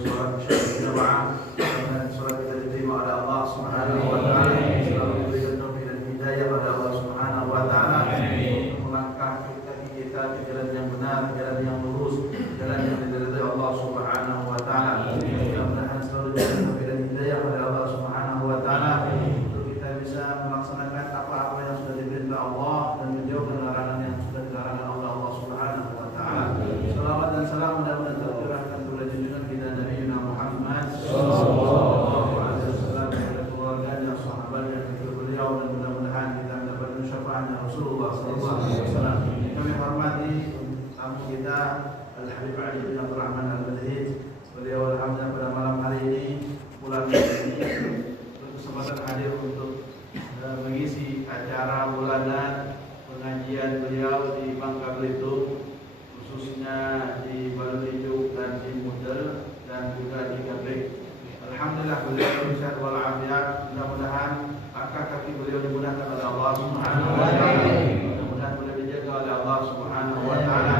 sholat berjamaah, dan sholat kita diterima oleh Allah Subhanahu wa taala, selalu diberikan taufik dan hidayah oleh Allah Subhanahu wa taala untuk melangkah kaki kita ke jalan yang benar, jalan yang lurus, jalan yang diridhai Allah Subhanahu wa taala. Mudah-mudahan selalu diberikan taufik dan hidayah oleh Allah Subhanahu wa taala untuk kita bisa melaksanakan apa-apa yang sudah diperintah Allah dan menjauhkan larangan yang sudah dilarang oleh Allah Subhanahu wa taala. Salawat dan salam mudah-mudahan tercurahkan kepada junjungan kita Nabi Muhammad sallallahu alaihi wasallam, kepada keluarganya, sahabatnya, kepada beliau, dan mudah-mudahan kita mendapatkan syafaatnya Rasulullah sallallahu alaihi wasallam. Kami hormati tamu kita Al-Habib Ali bin Abdul Rahman Al-Badhid. Beliau alhamdulillah pada malam hari ini bulan ini berkesempatan hadir untuk mengisi acara bulanan pengajian beliau di Bangka Belitung, khususnya di Balulijuk dan di Mudel dan juga di Gabrik. Alhamdulillah beliau sehat walafiat. Mudah-mudahan langkah kaki beliau dimudahkan oleh Allah Subhanahu wa taala. Mudah-mudahan beliau dijaga oleh Allah Subhanahu wa taala.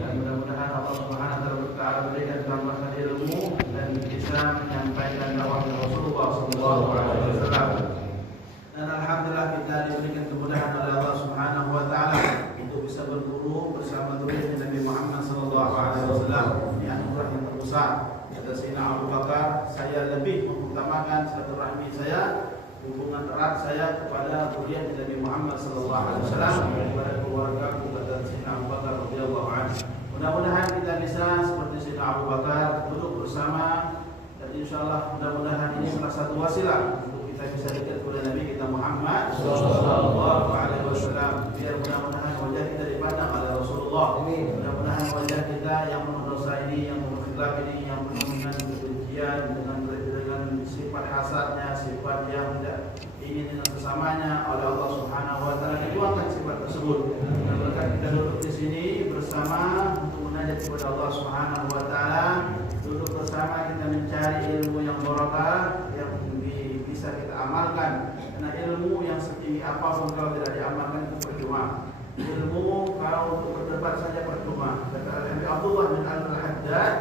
Dan mudah-mudahan Allah Subhanahu wa taala berikan tambahan ilmu dan bisa menyampaikan dakwah Rasulullah sallallahu alaihi wasallam. Dan alhamdulillah kita diberikan kemudahan oleh Allah Subhanahu wa taala untuk bisa berguru bersama dulurnya Nabi Muhammad sallallahu alaihi wasallam. Ini anugerah yang terbesar. Kata Sayyidina Abu Bakar, saya lebih mengutamakan silaturahmi saya, hubungan erat saya kepada dulurnya Nabi Muhammad sallallahu alaihi wasallam kepada keluarga kata Sayyidina Abu Bakar radhiyallahu anhu. Mudah-mudahan kita bisa seperti Sayyidina Abu Bakar duduk bersama, dan insyaallah mudah-mudahan ini salah satu wasilah kita bisa dekat kepada Nabi kita Muhammad sallallahu alaihi wasallam, biar mudah-mudahan wajah kita dipandang oleh Rasulullah. Mudah-mudahan wajah kita yang penuh dosa ini, yang penuh khilaf ini, yang penuh dengan kebencian, dengan sifat hasadnya, sifat yang tidak ingin dengan sesamanya, oleh Allah Subhanahu wa taala dibuangkan sifat tersebut. Dan berkat kita duduk di sini bersama untuk munajat kepada Allah Subhanahu wa taala, duduk bersama kita mencari ilmu yang barokah yang bisa kita amalkan. Karena ilmu yang setinggi apapun kalau tidak diamalkan itu percuma. Ilmu kalau untuk berdebat saja percuma. Kata Al-Habib Abdullah bin Al-Haddad,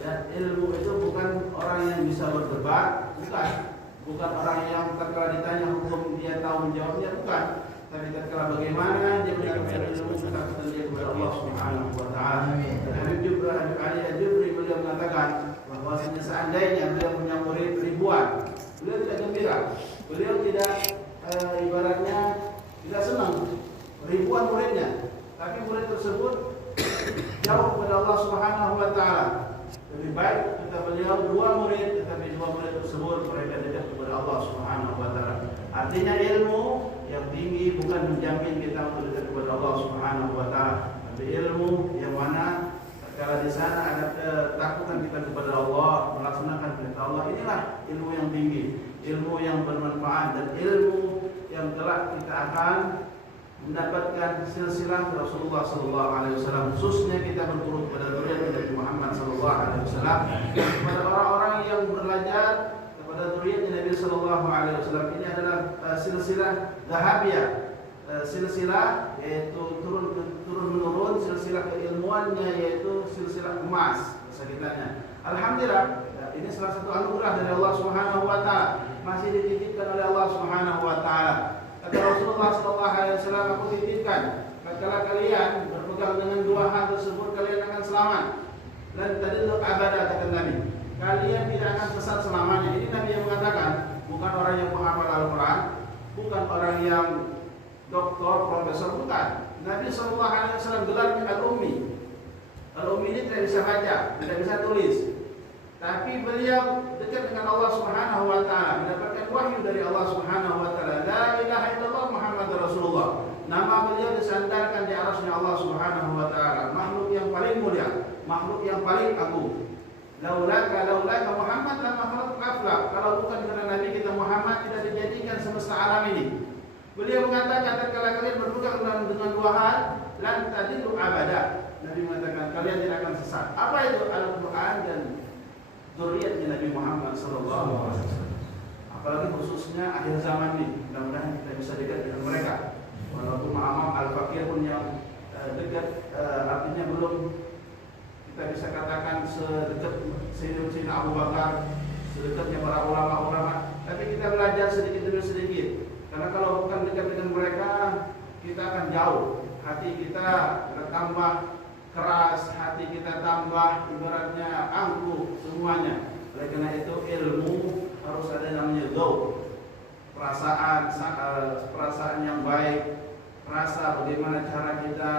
ya, ilmu itu bukan orang yang bisa berdebat, bukan orang yang tatkala ditanya hukum dia tahu menjawabnya, bukan. Tapi tatkala bagaimana dia mendapatkan ilmu, mendapatkan dia kepada Allah Subhanahu wa taala. Habib Ali Al-Jubri beliau mengatakan bahwa seandainya beliau punya murid ribuan, beliau tidak gembira, beliau tidak ibaratnya tidak senang ribuan muridnya, tapi murid tersebut jauh kepada Allah Subhanahu wa taala. Lebih baik kita beliau dua murid, tetapi dua murid tersebut mereka dekat kepada Allah Subhanahu wa taala. Artinya ilmu yang tinggi bukan menjamin kita untuk dekat kepada Allah Subhanahu wa taala, tapi ilmu yang mana kalau di sana ada ketakutan kita kepada Allah, melaksanakan perintah Allah, inilah ilmu yang tinggi, ilmu yang bermanfaat, dan ilmu yang kelak kita akan mendapatkan silsilah Rasulullah sallallahu alaihi wasallam. Khususnya kita berturut pada dulur Nabi Muhammad sallallahu alaihi wasallam, kepada orang-orang yang belajar kepada dulur Nabi sallallahu alaihi wasallam. Ini adalah silsilah dahabiyah, silsilah yaitu turun menurun, silsilah keilmuannya yaitu silsilah emas sekitarnya. Alhamdulillah, ini salah satu anugerah dari Allah Subhanahu wa taala, masih dititipkan oleh Allah Subhanahu wa taala. Kata Rasulullah sallallahu alaihi wasallam, aku titipkan kalau kalian berpegang dengan dua hal tersebut kalian akan selamat. Dan tadi untuk abadah kata Nabi, kalian tidak akan sesat selamanya. Ini Nabi yang mengatakan, bukan orang yang menghafal Al-Quran, bukan orang yang doktor, profesor, bukan. Nabi sallallahu alaihi wasallam gelarnya Al-Ummi. Al-Ummi ini tidak bisa baca, tidak bisa tulis, tapi beliau dekat dengan Allah Subhanahu wa taala, mendapatkan wahyu dari Allah Subhanahu wa taala. La ilaha illallah Muhammadur Rasulullah. Nama beliau disandarkan di arasnya Allah Subhanahu wa taala, makhluk yang paling mulia, makhluk yang paling agung. Laulaka Muhammad lama khalaqal aflaq. Kalau bukan karena Nabi kita Muhammad tidak dijadikan semesta alam ini. Beliau mengatakan kalau kalian berpegang dengan dua hal, lan tadillu abada. Nabi mengatakan kalian tidak akan sesat. Apa itu? Al-Quran dan zuriatnya Nabi Muhammad sallallahu alaihi wasallam. Apalagi khususnya akhir zaman ini, mudah-mudahan kita bisa dekat dengan mereka. Walaupun Imam Al-Faqih pun yang dekat, artinya belum kita bisa katakan sedekat Sayyidina Abu Bakar, sedekatnya para ulama-ulama, tapi kita belajar sedikit demi sedikit. Karena kalau bukan dekat dengan mereka, kita akan jauh. Hati kita bertambah keras, hati kita tambah ibaratnya angkuh semuanya. Oleh karena itu ilmu harus ada namanya dzauq, perasaan yang baik, rasa bagaimana cara kita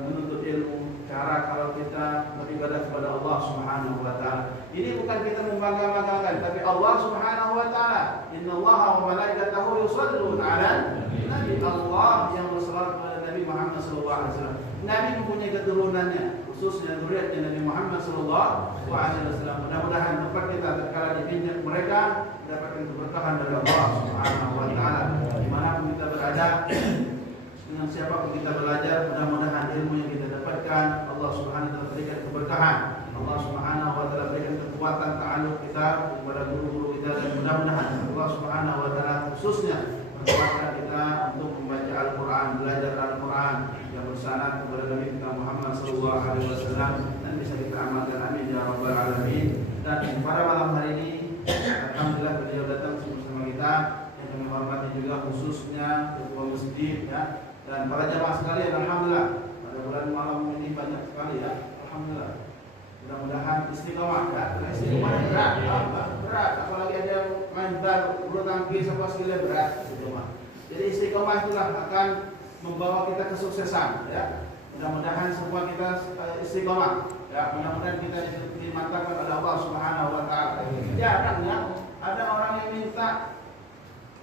menuntut ilmu, cara kalau kita beribadah kepada Allah Subhanahu wa taala. Ini bukan kita membangga-banggakan, tapi Allah Subhanahu wa taala, innallaha wa malaikatahu yusholluna 'alan nabi. Allah yang bersalawat kepada Nabi Muhammad sallallahu alaihi wasallam. Nabi mempunyai keturunannya, khususnya zuriatnya Nabi Muhammad sallallahu alaihi wasallam. Mudah-mudahan tempat kita tatkala dipinjak mereka mendapatkan keberkahan dari Allah Subhanahu wa taala. Dimanapun kita berada, dengan siapapun kita belajar, mudah-mudahan ilmu yang kita dapatkan Allah Subhanahu wa taala berikan keberkahan. Allah Subhanahu wa taala berikan kekuatan ta'alluq kita kepada guru-guru kita, dan mudah-mudahan Allah Subhanahu wa taala khususnya memperkuatkan kita untuk membaca Al-Qur'an, belajar Al-Qur'an yang bersanad kepada Nabi kita Muhammad sallallahu alaihi wasallam, dan bisa kita amalkan, amin ya rabbal alamin. Dan pada malam hari ini alhamdulillah beliau datang bersama kita, yang kami hormati juga khususnya ketua masjid ya, dan para jamaah sekalian. Alhamdulillah pada bulan malam ini banyak sekali ya, alhamdulillah. Mudah-mudahan istiqomah ya. Istiqomah berat, apalagi ada main bulu tangkis apa segala berat istiqomah. Jadi istiqomah itulah akan membawa kita kesuksesan ya. Mudah-mudahan semua kita istiqomah ya. Mudah-mudahan kita dimantapkan oleh Allah Subhanahu wa taala. Jarang ya ada orang yang minta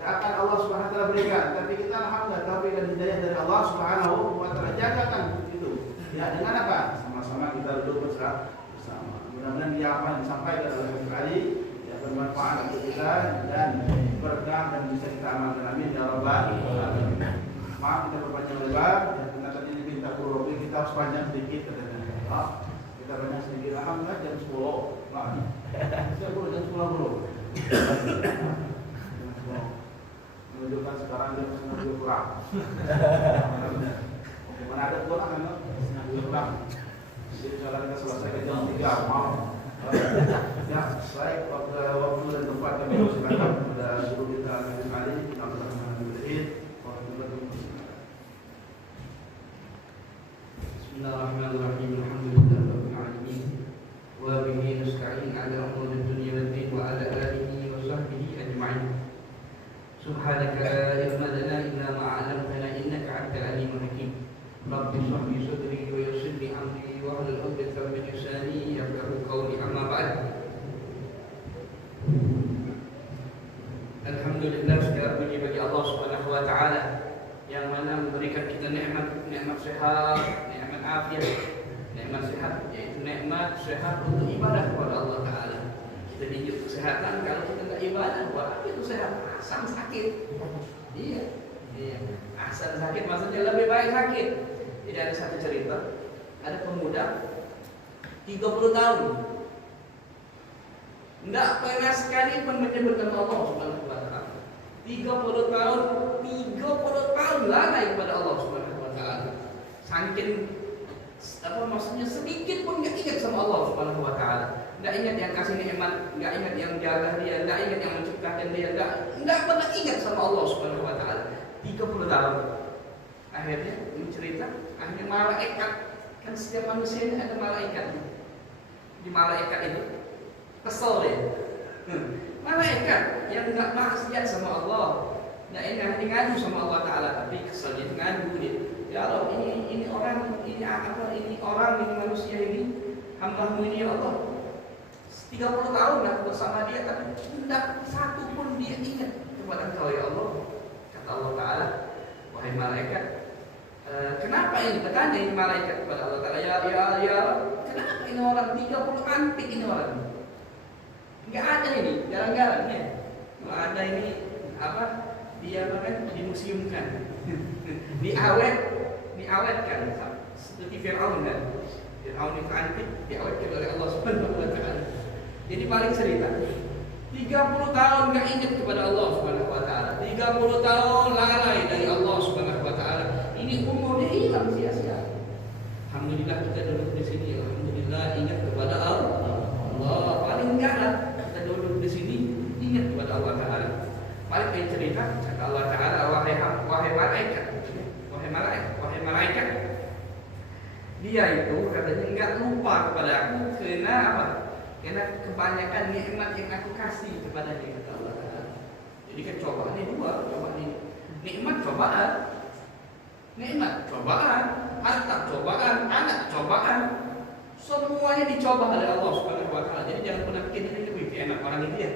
akan Allah Subhanahu wa taala berikan, tapi kita alhamdulillah taufik dan hidayah dari Allah Subhanahu wa taala. Jagakan itu. Ya, dengan apa? Sama-sama kita duduk bersama. Mudah-mudahan dia apa yang disampaikan oleh Ali ya, bermanfaat untuk kita dan berkah, dan bisa kita amalkan, amin ya rabbal alamin. Maaf kita berpanjang lebar ya, karena tadi diminta guru Robi kita harus panjang sedikit katanya. Kita panjang sedikit, alhamdulillah jam 10. Saya jam 10 dulu. Menunjukkan sekarang jam 9 kurang. Mana ada kurang kan? 9 kurang. Jadi kalau kita selesai ke jam 3 mau. Ya, baik, waktu dan tempat kami silakan kepada guru kita kali kita akan berdiri. Bismillahirrahmanirrahim. Alhamdulillahirabbil alamin. Wa bihi nasta'in 'ala umuri dunya wad din wa 'ala alihi wa sahbihi ajma'in. Subhanaka la ilma lana illa ma 'allamtana innaka 'antal alimul hakim. Rabbi shrah li sadri wa yassir li amri wa hlul 'uqdatam min lisani yafqahu qawli, amma ba'd. Alhamdulillah, segala puji bagi Allah Subhanahu wa taala yang mana memberikan kita nikmat sehat, nikmat afiat, nikmat sehat, yaitu nikmat sehat untuk ibadah kepada Allah taala. Kita dihidup kesehatan, kalau kita tidak ibadah, wah itu sehat, asam sakit. Iya. Asam sakit maksudnya lebih baik sakit. Jadi ada satu cerita, ada pemuda 30 tahun tidak pernah sekali pun menyebutkan Allah Subhanahu wa taala. 30 tahun lalai kepada Allah Subhanahu wa taala. Saking maksudnya sedikit pun enggak ingat sama Allah Subhanahu wa taala. Enggak ingat yang kasih nikmat, enggak ingat yang jaga dia, enggak ingat yang menciptakan dia, enggak pernah ingat sama Allah Subhanahu wa taala. 30 tahun. Akhirnya ini cerita, akhirnya malaikat, kan setiap manusia ini ada malaikat. Di malaikat itu kesel ya. Malaikat yang enggak maksiat sama Allah, enggak ingat ngadu sama Allah taala, tapi kesel dia ngadu dia. Ya Allah, ini orang, ini apa, ini manusia ini, hamba-Mu ini ya Allah. 30 tahun lah bersama dia, tapi tidak satu pun dia ingat kepada Engkau ya Allah. Kata Allah taala, wahai malaikat, kenapa ini? Bertanya ini malaikat kepada Allah taala, ya kenapa ini orang 30 antik ini orang? Enggak ada ini, jarang-jarang ya. Kalau ada ini apa? Dia bahkan dimuseumkan. diawetkan seperti Fir'aun kan. Fir'aun itu antik, diawetkan oleh Allah Subhanahu wa taala. Jadi paling cerita 30 tahun enggak ingat kepada Allah Subhanahu wa taala. 30 tahun lalai dari Allah Subhanahu wa taala. Ini umurnya hilang sia-sia. Alhamdulillah kita duduk di sini. Alhamdulillah ingat kepada Allah. Paling enggak lah kita duduk di sini ingat kepada Allah Taala. Paling kayak cerita kata Allah Taala, wahai malaikat, dia itu katanya enggak lupa kepada aku karena apa? Karena kebanyakan nikmat yang aku kasih kepada dia, kata Allah Taala. Jadi kan cobaan ini dua, cobaan ini. Nikmat cobaan, harta cobaan, anak cobaan. Semuanya dicoba oleh Allah Subhanahu wa taala. Jadi jangan pernah pikir ini lebih enak orang ini ya.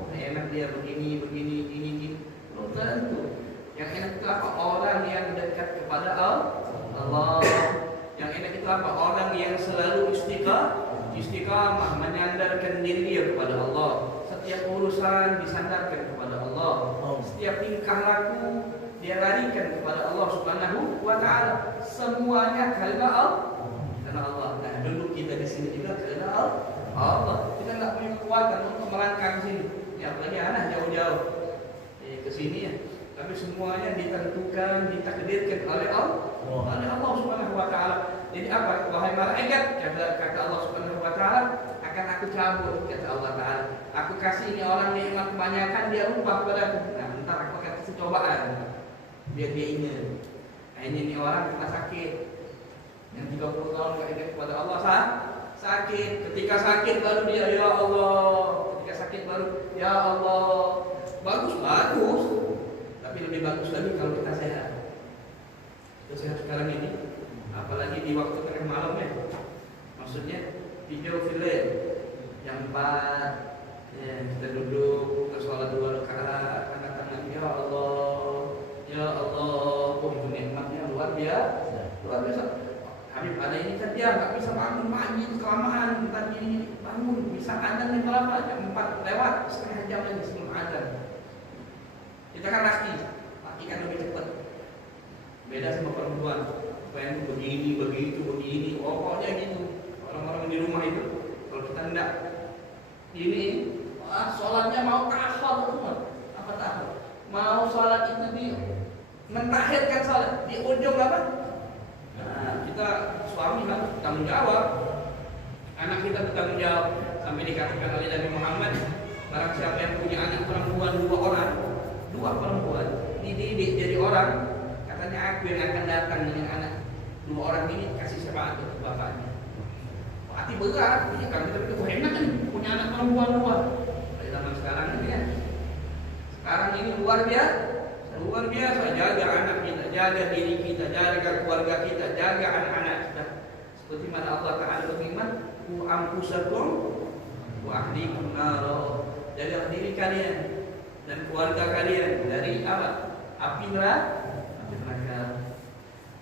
Oh, enak dia begini, ini. Belum tentu. Yang enak itu apa? Orang yang dekat kepada Allah. Yang enak itu apa? Orang yang selalu istiqamah menyandarkan diri dia kepada Allah. Setiap urusan disandarkan kepada Allah. Setiap tingkah laku dia larikan kepada Allah Subhanahu wa taala. Semuanya karena Allah. Nah, duduk kita di sini juga karena Allah. Kita nggak punya kekuatan untuk melangkah ke sini. Ya, apalagi anak jauh-jauh ke sini ya. Tapi semuanya ditentukan, ditakdirkan oleh Allah Subhanahu wa taala. Jadi apa? Wahai malaikat, kata Allah Subhanahu wa taala, akan aku cabut, kata Allah taala. Aku kasih ini orang nikmat kebanyakan, dia lupa kepadaku. Nah, ntar aku akan kasih cobaan biar dia ingat. Nah, ini orang kena sakit. Yang 30 tahun gak ingat kepada Allah sakit. Ketika sakit baru dia ya Allah. Ketika sakit baru ya Allah. Bagus. Tapi lebih bagus lagi kalau kita sehat. Kita sehat sekarang ini, apalagi di waktu tengah malam ya. Maksudnya video film yang 4 ya, kita duduk kita sholat 2 rakaat, angkat tangan ya Allah. Oh, itu nikmatnya luar biasa. Habib ada ini kan dia nggak bisa bangun pagi kelamaan, tadi bangun bisa adzan jam berapa? Jam 4 lewat, setengah jam lagi sebelum adzan. Kita kan laki kan lebih cepat. Beda sama perempuan, pengen begini, begitu, begini, pokoknya gitu. Orang-orang di rumah itu, kalau kita enggak ini, sholatnya mau tahor semua. Apa tahor? Mau sholat itu di mentahirkan sholat di ujung apa? Nah, kita suami harus bertanggung jawab, anak kita bertanggung jawab. Sampai dikatakan oleh Nabi Muhammad, barang siapa yang punya anak perempuan 2 perempuan dididik jadi orang, katanya aku yang akan datang dengan anak 2 orang ini kasih syafaat untuk bapaknya. Berarti berat, ya kan kita pikir enak kan punya anak perempuan 2. Pada zaman sekarang ini ya, sekarang ini luar biasa, jaga anak kita, jaga diri kita, jaga keluarga kita, jaga anak-anak kita. Seperti mana Allah Ta'ala berfirman, "Qu anfusakum wa ahlikum nar." Jaga diri kalian dan keluarga kalian dari apa? Api neraka.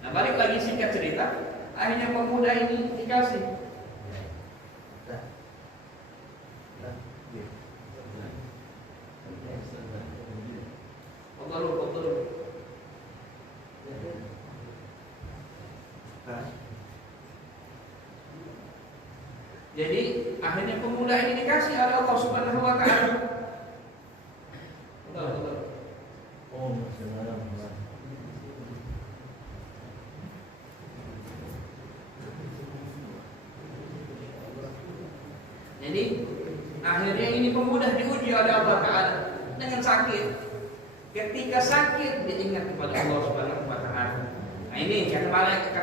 Nah, balik lagi singkat cerita, akhirnya pemuda ini dikasih. Betul. Jadi akhirnya pemuda ini dikasih oleh Allah Subhanahu wa taala. Betul. Jadi akhirnya ini pemuda diuji oleh Allah Taala dengan sakit. Ketika sakit dia ingat kepada Allah Subhanahu wa taala. Nah, ini kata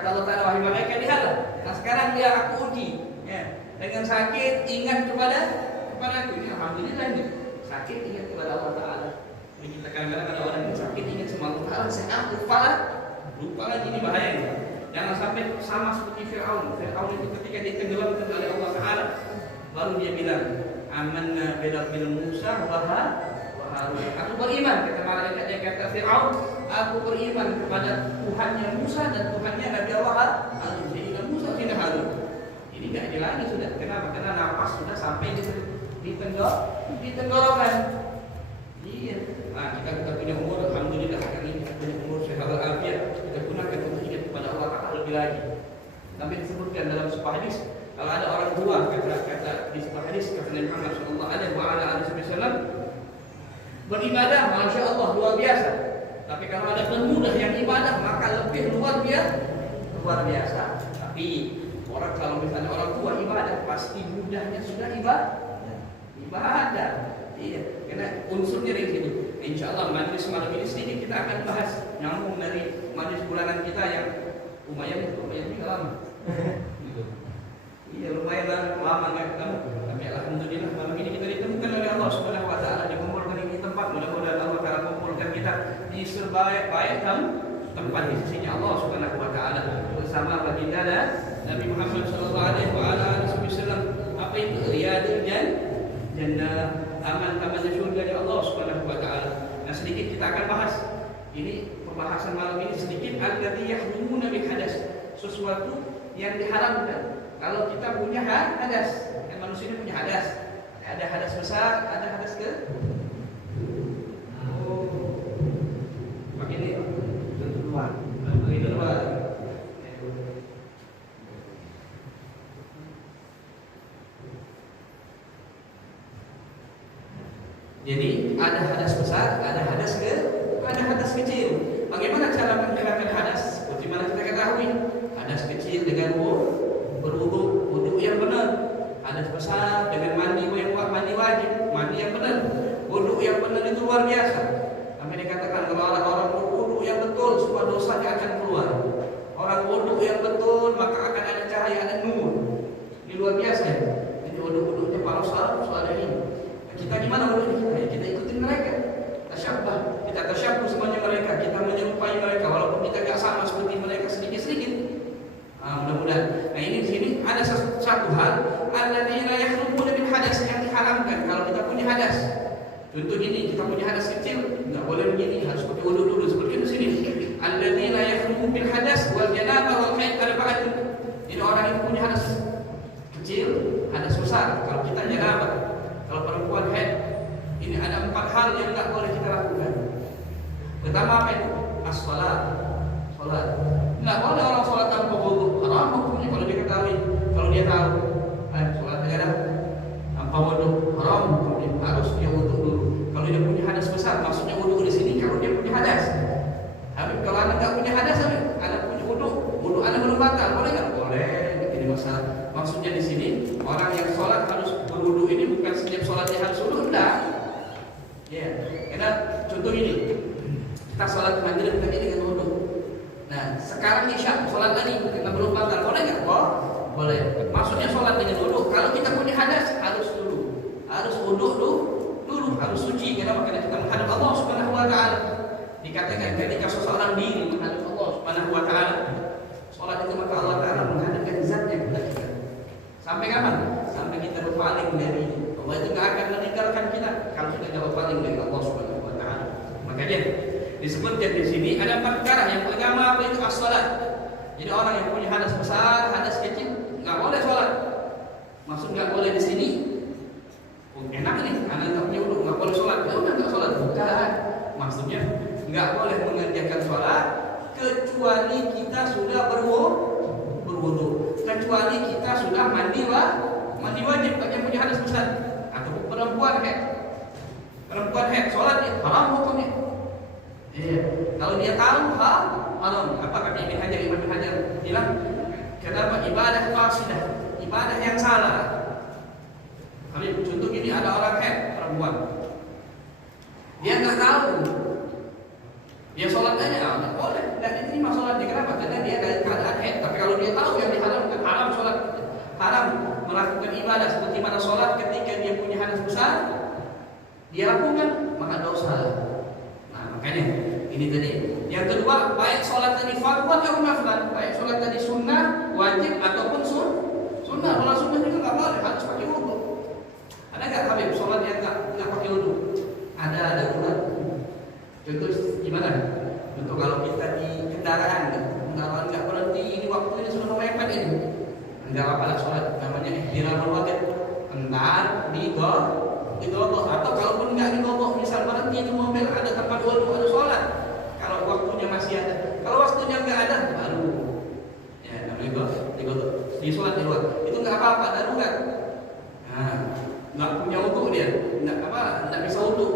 Allah Taala, wahai malaikat lihatlah. Nah, sekarang dia aku uji ya. Dengan sakit ingat kepada aku. Ini alhamdulillah ini. Sakit ingat kepada Allah Taala. Ini kita kadang-kadang ada orang yang sakit ingat sama Allah Taala, sehat lupa lagi, ini bahaya ini. Jangan sampai sama seperti Fir'aun. Fir'aun itu ketika ditenggelamkan oleh Allah Taala, baru dia bilang, "Amanna bil Musa wa Harun." Aku beriman, kata malaikatnya, kata Fir'aun, aku beriman kepada Tuhannya Musa dan Tuhannya Nabi Allah Harun. Jadi Musa tidak Harun. Ini enggak ada lagi sudah. Kenapa? Karena nafas sudah sampai di tenggorokan. Iya. Nah, kita punya umur, alhamdulillah sekarang ini kita punya umur sehat walafiat. Kita gunakan untuk ingat kepada Allah Taala lebih lagi. Sampai disebutkan dalam sebuah hadis, kalau ada orang tua, kata di sebuah hadis kata Nabi Muhammad sallallahu alaihi wasallam, beribadah, masya Allah luar biasa. Tapi kalau ada pemuda yang ibadah, maka lebih luar biasa. Tapi Tapi orang kalau misalnya orang tua ibadah, pasti mudahnya sudah ibadah. Iya, karena unsurnya dari sini. Insya Allah majelis malam ini sedikit kita akan bahas nyambung dari majelis bulanan kita yang lumayan juga lama. Gitu. Iya, lumayan lama nggak ketemu. Tapi alhamdulillah malam ini kita ditemukan oleh Allah Subhanahu Wa Taala, dikumpulkan di tempat. Mudah-mudahan Allah Taala kumpulkan kita di sebaik-baik tempat di sisinya Allah Subhanahu Wa Taala bersama baginda Nabi Muhammad Sallallahu Alaihi Wasallam. Apa itu riyadul jannah, taman-taman surga dari Allah Subhanahu Wa Taala. Nah, sedikit kita akan bahas ini pembahasan malam ini sedikit alladzi yahrumuna bil hadas, sesuatu yang diharamkan kalau kita punya hadas. Kan manusia ini punya hadas. Ada hadas besar, ada hadas kecil. Pakai ini luar. Jadi ada hadas besar, ada hadas kecil. Bagaimana cara menghilangkan hadas? Seperti mana kita ketahui, hadas kecil dengan berwudu yang benar, hadas besar dengan mandi wajib, mandi yang benar. Wudu yang benar itu luar biasa. Kami dikatakan kalau orang wudu yang betul, semua dosanya akan keluar. Orang wudu yang betul, maka akan ada cahaya, ada nur. Ini luar biasa ya. Jadi wudu-wudunya para sahabat soal ini. Kita gimana wudunya? Kita ikutin mereka. Tasyabbah, kita tasyabbah semuanya mereka, kita menyerupai mereka walaupun kita tidak sama seperti mereka sedikit-sedikit. Mudah-mudahan. Nah, ini di sini ada satu hal alladzina yahrumuna bil hadas, yang diharamkan kalau kita punya hadas. Contoh gini, kita punya hadas kecil, enggak boleh begini, harus pakai wudu dulu seperti di sini. Alladzina yahrumuna bil hadas wal janabah wal haid arba'atun. Ini orang yang punya hadas kecil, hadas besar. Kalau kita janabah, kalau perempuan haid, ini ada 4 hal yang tidak boleh kita lakukan. Pertama apa itu? As-salat. Salat. Tidak boleh orang salat tanpa wudu. Haram hukumnya kalau dia ketahui. Kalau dia tahu, salat negara tanpa wudu haram hukumnya. Harus dia wudu dulu. Kalau dia punya hadas besar, maksudnya wudu di sini kalau dia punya hadas. Tapi kalau anak tidak punya hadas, anak punya wudu anak belum batal, boleh nggak? Boleh. Ini masalah. Maksudnya di sini orang yang salat harus berwudu ini bukan setiap salatnya harus wudu, enggak. Ya, karena contoh ini, kita sholat maghrib tadi dengan wudu. Nah, sekarang isya sholat tadi kita belum batal, boleh nggak? Boleh. Maksudnya sholat dengan wudu. Kalau kita punya hadas harus wudu dulu, harus suci. Karena kita menghadap Allah Subhanahu Wa Taala. Dikatakan ketika seseorang diri menghadap Allah Subhanahu Wa Taala, sholat itu maka Allah Taala menghadapkan zatnya kepada kita. Sampai kapan? Sampai kita berpaling dari Allah itu tidak akan meninggalkan kita kalau kita jauh paling dari Allah Subhanahu Wa Taala. Makanya disebutkan di sini ada 4 perkara. Yang pertama apa itu as-salat. Jadi orang yang punya hadas besar, hadas kecil nggak boleh sholat. Maksud nggak boleh di sini? Enak nih, anak nggak punya wudu nggak boleh sholat. Ya udah nggak sholat. Bukan. Maksudnya nggak boleh mengerjakan sholat kecuali kita sudah berwudu, kecuali kita sudah mandi wajib bagi yang punya hadas besar. Perempuan head sholat dia haram hukumnya. Iya. Kalau dia tahu haram, apa kata Imam Hajar bilang kenapa ibadah fasidah, ibadah yang salah. Habib, contoh gini, ada orang head perempuan, dia nggak tahu, dia sholat aja nggak boleh, dan diterima sholatnya. Kenapa? Karena dia dari keadaan head. Tapi kalau dia tahu yang diharamkan, haram sholat, haram melakukan ibadah seperti mana sholat ketika dia punya hadas besar, dia lakukan maka dosa. Nah, makanya ini tadi. Yang kedua, baik sholat tadi fardhu atau nafil, baik sholat tadi sunnah, wajib ataupun sunnah. Kalau sunnah juga nggak boleh, harus pakai wudu. Ada nggak Habib sholat yang nggak pakai wudu? Ada urat. Contoh gimana? Contoh kalau kita di kendaraan nggak berhenti, ini waktunya sudah mepet ini. Enggak apa-apa sholat, namanya ihtiramul waqt. Entar digodok atau kalaupun enggak digodok, misal berhenti itu mobil ada tempat wudu, ada sholat. Kalau waktunya masih ada, kalau waktunya enggak ada, baru ya namanya digodok. Di sholat di luar itu enggak apa-apa, darurat. Nah, enggak punya wudu dia, enggak bisa wudu,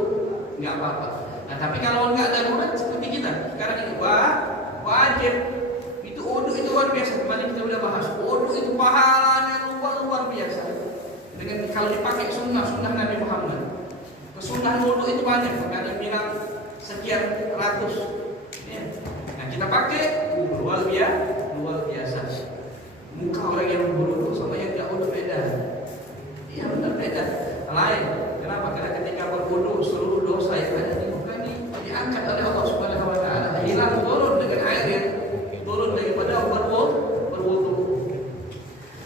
enggak apa-apa. Nah, tapi kalau enggak darurat seperti kita sekarang ini wajib itu wudu itu luar biasa. Kemarin kita sudah bahas. Wudu itu pahalanya luar biasa. Dengan kalau dipakai sunnah Nabi Muhammad. Kesunahan wudu itu banyak. Karena bilang sekian ratus. Ya. Nah kita pakai luar biasa. Muka orang yang berwudu sama yang tidak wudu beda. Iya benar beda. Lain. Kenapa? Karena ketika berwudu seluruh dosa yang ada di muka ini diangkat oleh Allah Subhanahu wa taala. Hilang turun dengan air yang turun daripada berwudu.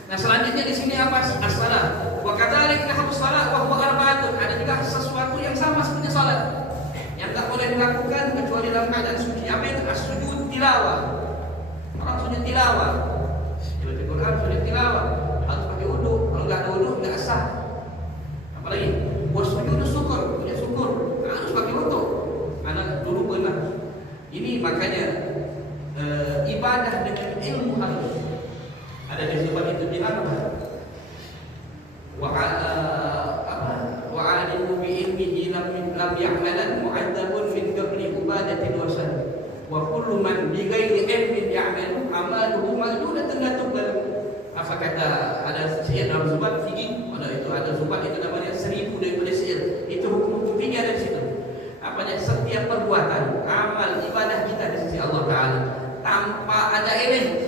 Nah, selanjutnya di sini apa? As-salat. Wa kadzalika nahwu salat wa huwa arba'atun. Ada juga sesuatu yang sama seperti salat. Yang tak boleh dilakukan kecuali dalam keadaan suci. Apa itu? As-sujud tilawah. Orang sujud tilawah. Baca Quran sujud tilawah. Harus pakai wudu. Kalau enggak ada wudu enggak sah. Apalagi sujud syukur, punya syukur harus pakai wudu. Anak dulu pernah. Ini makanya ibadah dengan ilmu harus ada di sebab itu bilang wa alimu bi ilmihi lam ya'malan mu'adzabun min qabli ibadatin wa san wa kullu man bi ghairi ilmin ya'malu amaluhu mardudatan la tuqbal. Apa kata ada syair dalam zubat fikih, ada zubat itu namanya 1000 daripada syair. Itu hukum fikih ada di situ. Apanya setiap perbuatan amal ibadah kita di sisi Allah Taala tanpa ada ilmu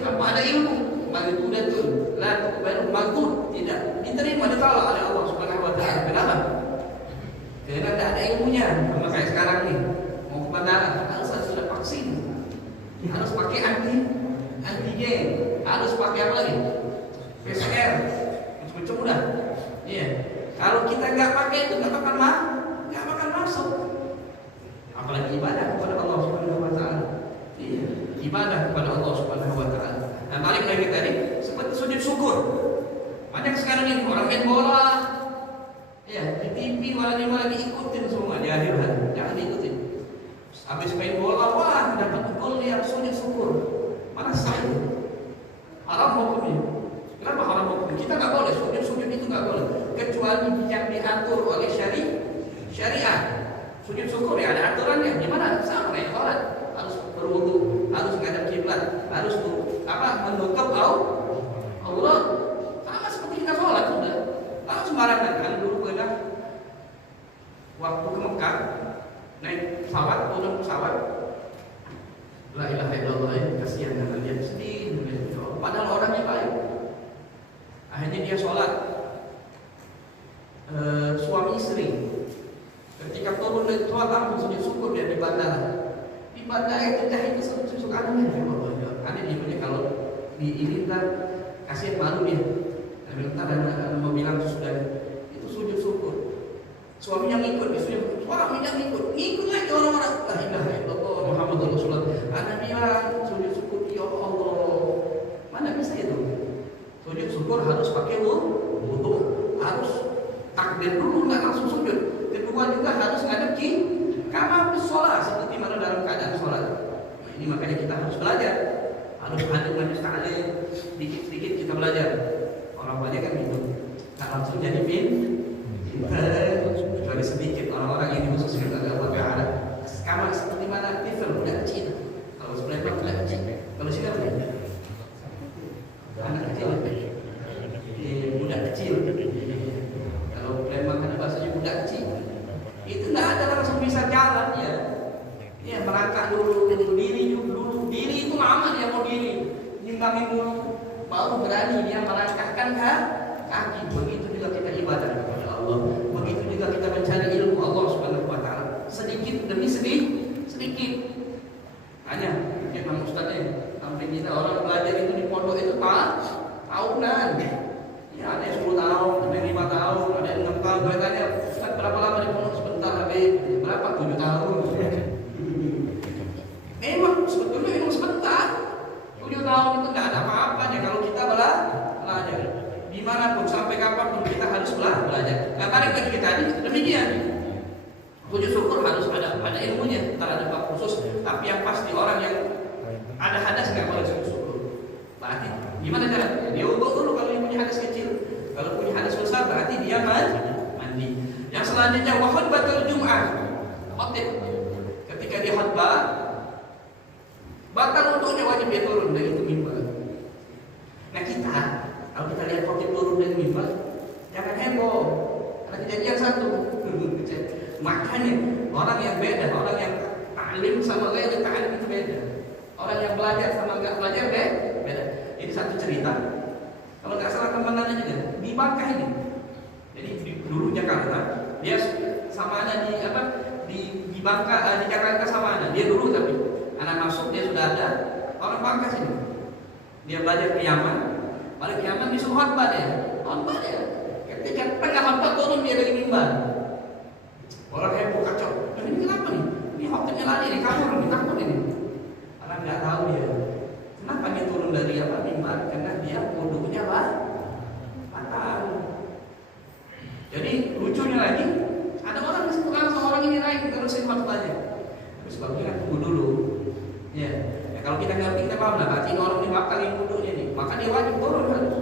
mardudun la tuqbal, mardud tidak diterima, ditolak oleh Allah Subhanahu wa taala. Kenapa? Karena tidak ada ilmunya. Sama kayak sekarang nih mau ke bandara harus sudah vaksin, harus pakai antigen, harus pakai apa lagi? PCR, macam-macam udah. Iya. Kalau kita nggak pakai itu nggak bakal masuk. Apalagi ibadah kepada Allah Subhanahu wa taala. Iya, ibadah kepada Allah Subhanahu wa taala. Nah, balik lagi tadi seperti sujud syukur. Banyak sekarang ini orang main bola. Ya, di TV malah diikutin semua di akhir hari. Jangan diikutin. Habis main bola, wah dapat gol dia sujud syukur. Mana sah itu? Haram hukumnya. Kenapa haram hukum? Kita nggak boleh sujud itu nggak boleh. Kecuali yang diatur oleh syariat. Sujud syukur ya ada aturannya. Gimana? Sama kayak sholat. Harus berwudu, harus menghadap kiblat, harus menutup aurat. Sama seperti kita sholat sudah. Kalau sembarangan kan dulu pernah waktu ke Mekah naik pesawat, turun pesawat. La ilaha illallah, kasihan karena dia sedih. Padahal orangnya baik. Akhirnya dia sholat suami istri. Ketika turun dari sholat langsung sujud syukur dia di bandara. Di bandara itu itu sujud aneh. Aneh dia punya kalau di ini ntar kasihan malu dia. Ntar mau bilang sudah itu sujud syukur. Suaminya ngikut, suaminya ngikut lagi orang-orang. La ilaha illallah Muhammadur Rasulullah. Anak bilang sujud syukur ya Allah. Mana bisa itu? Sujud syukur harus pakai wudu, harus takbir dulu, nggak langsung sujud. Kedua juga harus ngadep kama sholat seperti mana dalam keadaan sholat. Nah, ini makanya kita harus belajar, harus hadis majlis ta'lim, sedikit kita belajar. Orang banyak kan itu, nggak langsung jadi kecuali sedikit orang-orang ini khusus kita ada kama seperti mana tifel budak kecil. Kalau sebelah budak kecil, kalau sini apa? Anak kecil, budak kecil. Kalau Palembang ada bahasanya budak kecil. Itu nggak ada langsung bisa jalan ya. Dia merangkak dulu diri itu lama dia mau diri, nimbangin dulu, baru berani dia melangkahkan kaki. Begitu juga kita ibadah kepada Allah. Begitu juga kita mencari ilmu Allah Subhanahu wa taala. Sedikit demi sedikit. Hanya memang ustaznya sampai kita orang belajar itu di pondok itu tahunan. Ya ada yang 10 tahun, ada yang 5 tahun, ada yang 6 tahun. Saya tanya, Ustaz berapa lama di pondok? Sebentar habis. Berapa? 7 tahun. Memang sebentar. 7 tahun itu tidak ada apa-apanya kalau kita belajar. Dimanapun sampai kapanpun kita harus belajar. Nah, balik lagi kita tadi demikian. Sujud syukur harus ada ilmunya. Ntar ada bab khusus. Tapi yang pasti orang yang ada hadas nggak boleh sujud syukur. Berarti gimana caranya? Dia wudu dulu kalau dia punya hadas kecil. Kalau punya hadas besar berarti dia mandi. Yang selanjutnya wa khutbatul Jum'ah. Khotib. Ketika dia khutbah, batal untuknya wajib dia turun dari itu mimbar. mimbar, jangan heboh. Ada kejadian satu. Makanya orang yang beda, orang yang ta'lim sama ghairi ta'lim itu beda. Orang yang belajar sama enggak belajar beda. Ini satu cerita. Kalau nggak salah teman-teman juga di Bangka ini. Jadi dulu Jakarta, dia sama ada di apa di Bangka di Jakarta sama ada. Dia dulu tapi anak masuk dia sudah ada orang Bangka sini. Dia belajar ke Yaman, balik ke Yaman disuruh khotbah dia. Ketika tengah khotbah turun dia dari mimbar. Orang heboh kacau. Ini kenapa nih? Ini khotbahnya lari nih, kabur ini. Orang nggak tahu dia. Kenapa dia turun dari apa mimbar? Karena dia wudunya batal. Jadi lucunya lagi, ada orang di situ langsung orang ini naik terusin khotbahnya. Terus bagusnya tunggu dulu. Ya, kalau kita ngerti kita paham lah. Berarti orang ini batalin wudunya nih. Maka dia wajib turun harus.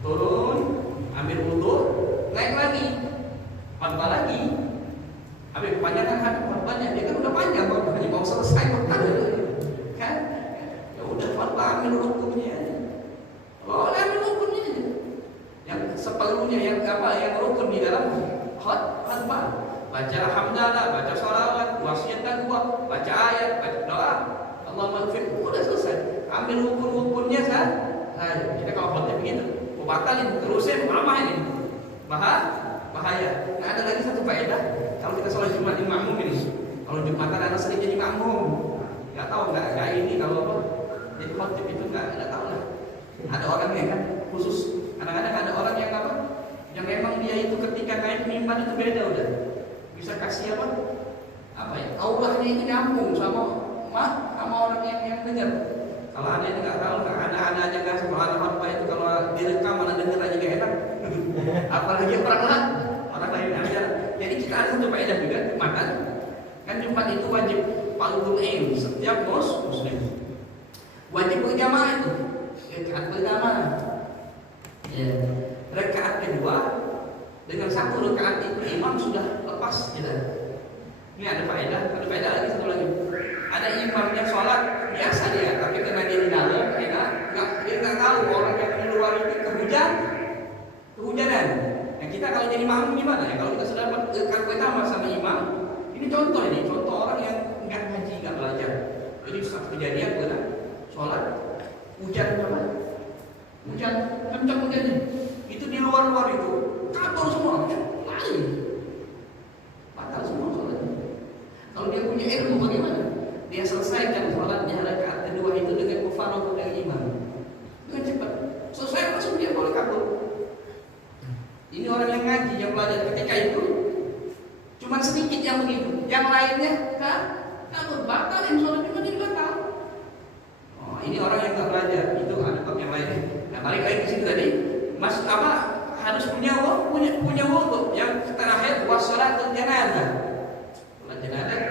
Turun, ambil wudu, naik lagi, khotbah lagi. Ambil kepanjangan khotbahnya. Dia kan udah panjang khotbahnya, mau selesai khotbah dulu. Kan? Ya udah khotbah ambil rukunnya. Oh, ambil rukunnya aja. Yang sepeluhnya yang rukun di dalam khotbah. Baca hamdalah, baca sholawat, wasiat taqwa, baca ayat, baca doa. Allahumma ighfir. Udah selesai. Ambil rukun-rukunnya saja. Kita kalau khotbah begitu, batalin terusin lama ini. Bahaya. Nah, ada lagi satu faedah. Kalau kita sholat Jumat di makmum ini, kalau Jumatan ada sering jadi makmum. Nggak tahu nggak ini kalau apa jadi khotib itu nggak tahu lah. Ada orang yang kan khusus. Kadang-kadang ada orang yang apa? Yang memang dia itu ketika naik mimbar itu beda udah. Bisa kasih apa ya? Auranya itu nyambung sama orang yang dengar. Kalau ada itu nggak tahu, ada aja nggak semua apa itu kalau direkam mana dengar aja nggak enak. Apalagi orang lain aja. Jadi kita ada satu faedah juga Jumatan. Kan Jumat itu wajib fardhu ain setiap muslim. Wajib berjamaah itu. Rakaat pertama. Ya. Rakaat kedua dengan satu rakaat itu imam sudah lepas kita. Ini ada faedah lagi satu lagi. Ada imam yang sholat biasa dia, tapi karena dia di dalam, dia nggak tahu orang yang di luar itu kehujanan. Nah kita kalau jadi makmum gimana ya? Kalau kita sudah rakaat pertama sama imam, ini contoh orang yang nggak ngaji, nggak belajar. Jadi satu kejadian benar, sholat hujan kencang hujannya. Itu di luar itu kabur semua, lari, batal semua sholatnya. Kalau dia punya ilmu bagaimana? Dia selesaikan sholatnya rakaat kedua itu dengan mufaraqah dengan imam. Dengan cepat. Selesai langsung dia boleh kabur. Ini orang yang ngaji, yang belajar ketika itu cuma sedikit yang begitu. Yang lainnya kabur, batalin sholat cuma dia batal. Oh, ini orang yang tak belajar, itu ada bab yang lain. Nah, balik lagi ke sini tadi, harus punya wudu. Yang terakhir wassalatul janazah.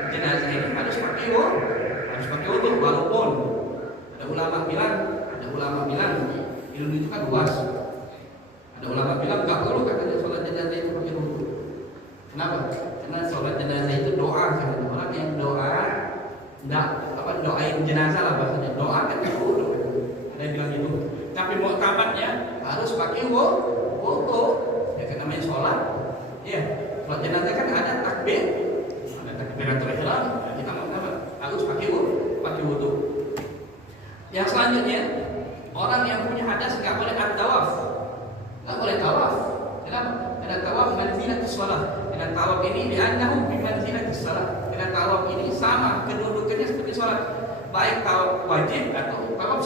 Jenazah ini harus pakai wudu walaupun ada ulama bilang ilmu itu kan luas. Ada ulama bilang enggak perlu katanya sholat jenazah itu pakai wudu. Kenapa? Karena sholat jenazah itu doa kan. Orang yang doain jenazah lah bahasanya. Doa kan wudu. Ada yang bilang gitu. Tapi muktamadnya harus pakai wudu. Ya kan namanya sholat. Iya, sholat jenazah kan ada takbir. Takbiratul ihram, kita harus pakai wudu. Yang selanjutnya, orang yang punya hadas nggak boleh tawaf. Nggak boleh tawaf. Kenapa? Karena tawaf manzilatus shalah. Karena tawaf ini li'annahu bimanzilatis shalah. Karena tawaf ini sama kedudukannya seperti sholat. Baik tawaf wajib atau tawaf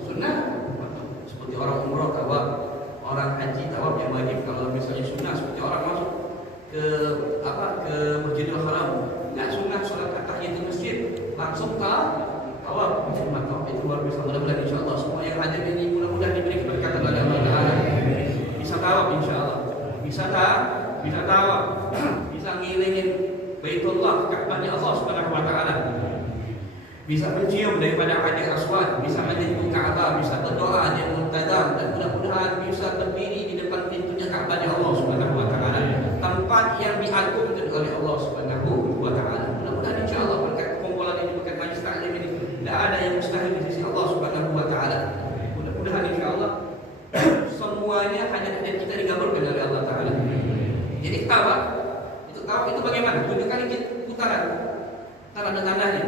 sunnah. Seperti orang umroh tawaf, orang haji tawaf yang wajib. Kalau misalnya sunnah seperti orang masuk ke Masjidil Haram, nggak sunnah sholat tahiyatul masjid, langsung tawaf. Tawaf itu luar biasa. Mudah-mudahan insyaallah semua yang hadir ini mudah-mudahan diberi keberkatan oleh Allah Taala. Bisa tawaf insyaallah. Bisa tawaf. Bisa ngilingin Baitullah, Ka'bahnya Allah Subhanahu wa taala. Bisa mencium daripada Hajar Aswad, bisa menyentuh Ka'bah, bisa berdoa di Muntazam, dan mudah-mudahan bisa berdiri di depan pintunya Ka'bahnya Allah Subhanahu wa taala. Tempat yang diagungkan oleh Allah Subhanahu wa taala. Mudah-mudahan insyaallah berkat kumpulan ini, berkat majelis taklim ini, tidak ada yang mustahil di sisi Allah Subhanahu wa taala. Mudah-mudahan insyaallah semua tawaf itu bagaimana? 7 kali putaran. Ntar ada tandanya.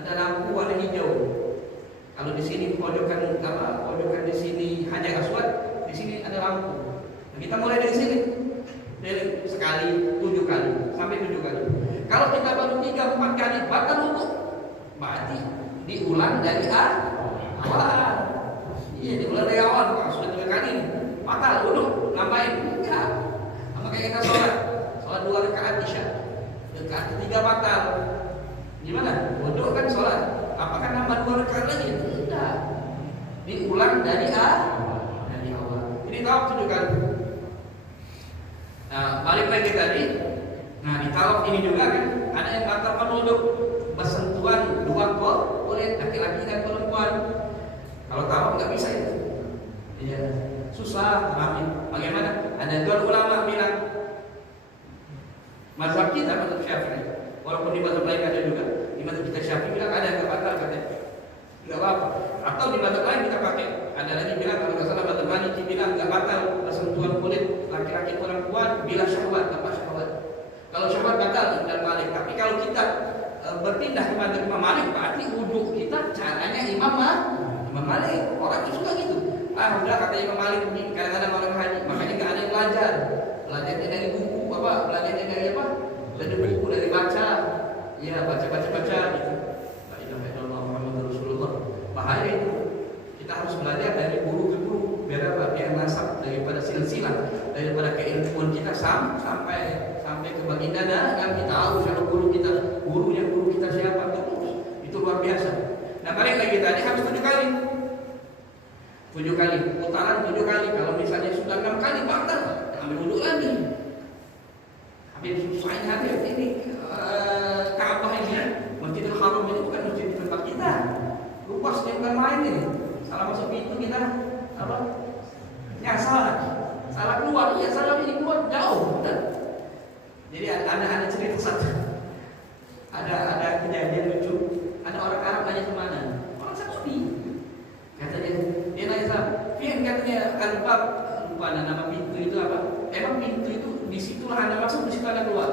Ada lampu warna hijau. Kalau di sini pojokan di sini Hajar Aswad, di sini ada lampu. Nah, kita mulai dari sini. Dari sekali 7 kali sampai 7 kali. Kalau kita baru 3-4 kali batal wudu, berarti diulang dari awal. Iya, diulang dari awal. Kalau sudah 3 kali nih, batal wudu, nambahin. Enggak. Sama kayak kita sholat 2 rakaat isya. Rakaat ketiga batal. Gimana? Wudu kan sholat. Apakah nambah 2 rakaat lagi? Tidak. Diulang dari awal. Ini tawaf 7 kali. Nah, balik lagi tadi. Nah, di tawaf ini juga kan ada yang batalkan wudu, bersentuhan 2 kulit laki-laki dan perempuan. Kalau tawaf nggak bisa itu. Iya, susah pahami. Bagaimana? Ada 2 ulama bilang mazhab kita mazhab Syafi'i. Walaupun di mazhab lain ada juga. Di mazhab kita Syafi'i bilang ada yang batal katanya. Enggak apa-apa. Atau di mazhab lain kita pakai. Ada lagi bilang kalau nggak salah mazhab Maliki bilang nggak batal bersentuhan kulit laki-laki perempuan bila syahwat tanpa syahwat. Kalau syahwat batal dan Malik. Tapi kalau kita berpindah ke mazhab Imam Malik, berarti wudu kita caranya Imam Malik. Orang itu suka gitu. Udah kata Imam Malik begini. Kadang-kadang orang haji, makanya nggak ada yang belajar. Belajarnya dari buku belajarnya dari apa? Dari buku, dari baca. Ya, baca gitu. La ilaha illallah Muhammadur Rasulullah. Bahaya itu. Kita harus belajar dari guru ke guru. Biar nasab daripada silsilah, daripada keilmuan kita sampai ke baginda dan kita tahu siapa guru kita siapa terus. Itu luar biasa. Nah, balik lagi tadi harus 7 kali. 7 kali, putaran 7 kali. Kalau misalnya sudah 6 kali batal, ambil wudu lagi. Habis susahnya hati ini Ka'bah ini, Masjidil Haram ini bukan masjid di tempat kita. Luasnya bukan main ini. Salah masuk pintu kita apa? Nyasar. Salah keluar, iya salah ini keluar jauh. Udah. Jadi ada cerita satu. Ada kejadian lucu. Ada orang Arab nanya kemana? Orang Saudi. Katanya, dia nanya sama, Fian katanya Al-Bab, lupa nama pintu itu apa? Emang pintu itu disitulah Anda masuk, disitu Anda keluar.